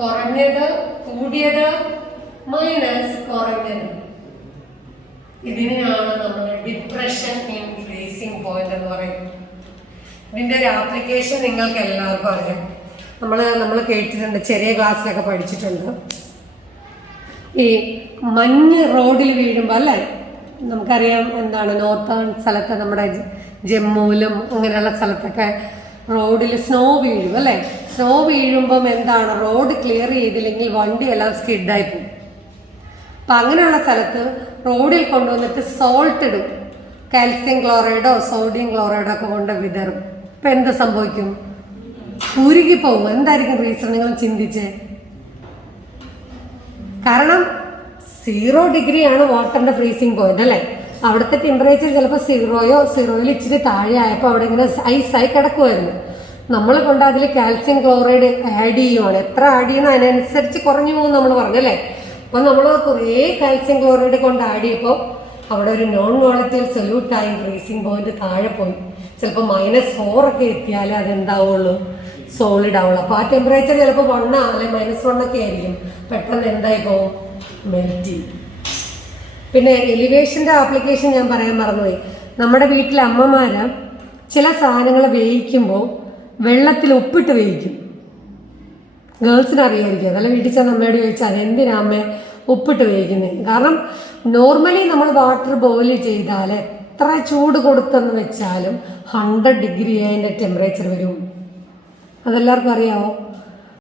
കുറഞ്ഞത് കൂടിയത് മൈനസ് കുറഞ്ഞത്, ഇതിനെയാണ് നമ്മൾ ഡിപ്രഷൻ ഇൻ ഫ്രീസിംഗ് പോയിന്റ് എന്ന് പറയുന്നത്. ഇതിൻ്റെ ഒരു ആപ്ലിക്കേഷൻ നിങ്ങൾക്ക് എല്ലാവർക്കും അറിയാം. നമ്മൾ കേട്ടിട്ടുണ്ട്, ചെറിയ ക്ലാസ്സിലൊക്കെ പഠിച്ചിട്ടുണ്ട്. ഈ മഞ്ഞ് റോഡിൽ വീഴുമ്പോൾ അല്ലേ, നമുക്കറിയാം എന്താണ് നോർത്തേൺ സ്ഥലത്ത് നമ്മുടെ ജമ്മുവിലും അങ്ങനെയുള്ള സ്ഥലത്തൊക്കെ റോഡിൽ സ്നോ വീഴും അല്ലേ. സ്നോ വീഴുമ്പം എന്താണ്, റോഡ് ക്ലിയർ ചെയ്തില്ലെങ്കിൽ വണ്ടിയെല്ലാം സ്കിഡായി പോകും. അപ്പം അങ്ങനെയുള്ള സ്ഥലത്ത് റോഡിൽ കൊണ്ടുവന്നിട്ട് സോൾട്ട് ഇടും. കാൽസ്യം ക്ലോറൈഡോ സോഡിയം ക്ലോറൈഡോ ഒക്കെ കൊണ്ട് വിതറും. അപ്പം എന്ത് സംഭവിക്കും? ഉരുകിപ്പോകും. എന്തായിരിക്കും റീസൺ? നിങ്ങൾ ചിന്തിച്ചേ. കാരണം 0 ഡിഗ്രിയാണ് വാട്ടറിൻ്റെ ഫ്രീസിങ് പോയിന്റ് അല്ലേ. അവിടുത്തെ ടെമ്പറേച്ചർ ചിലപ്പോൾ 0യിൽ ഇച്ചിരി താഴെ ആയപ്പോൾ അവിടെ ഇങ്ങനെ ഐസായി കിടക്കുമായിരുന്നു. നമ്മൾ കൊണ്ട് അതിൽ കാൽസ്യം ക്ലോറൈഡ് ആഡ് ചെയ്യുവാണ്. എത്ര ആഡ് ചെയ്യണം അതിനനുസരിച്ച് കുറഞ്ഞു പോകും നമ്മൾ പറഞ്ഞല്ലേ. അപ്പോൾ നമ്മൾ കുറേ കാൽസ്യം ക്ലോറൈഡ് കൊണ്ട് ആഡ് ചെയ്യുമ്പോൾ അവിടെ ഒരു നോൺ വോളറ്റൈൽ സൊല്യൂട്ടായി ഫ്രീസിംഗ് പോയിന്റ് താഴെ പോയി. ചിലപ്പോൾ -4 ഒക്കെ എത്തിയാലേ അതെന്താവുള്ളൂ, സോളിഡ് ആവുള്ളൂ. അപ്പോൾ ആ ടെമ്പറേച്ചർ ചിലപ്പോൾ 1 അല്ലെങ്കിൽ -1 ഒക്കെ ആയിരിക്കും. പെട്ടെന്ന് എന്തായി പോകും? മെൽറ്റ് ചെയ്യും. പിന്നെ എലിവേഷൻ്റെ ആപ്ലിക്കേഷൻ ഞാൻ പറയാൻ മറന്നുപോയി. നമ്മുടെ വീട്ടിലെ അമ്മമാർ ചില സാധനങ്ങൾ വേവിക്കുമ്പോൾ വെള്ളത്തിൽ ഉപ്പിട്ട് വേവിക്കും. ഗേൾസിന് അറിയായിരിക്കും. അതല്ല വീട്ടിൽ ചെന്ന് അമ്മയോട് ചോദിച്ചാൽ അതെന്തിനാ അമ്മ ഉപ്പിട്ട് വേവിക്കുന്നത്? കാരണം നോർമലി നമ്മൾ വാട്ടർ ബോയിൽ ചെയ്താൽ എത്ര ചൂട് കൊടുത്തെന്ന് വെച്ചാലും 100 ഡിഗ്രി അതിൻ്റെ ടെമ്പറേച്ചർ വരും. അതെല്ലാവർക്കും അറിയാമോ?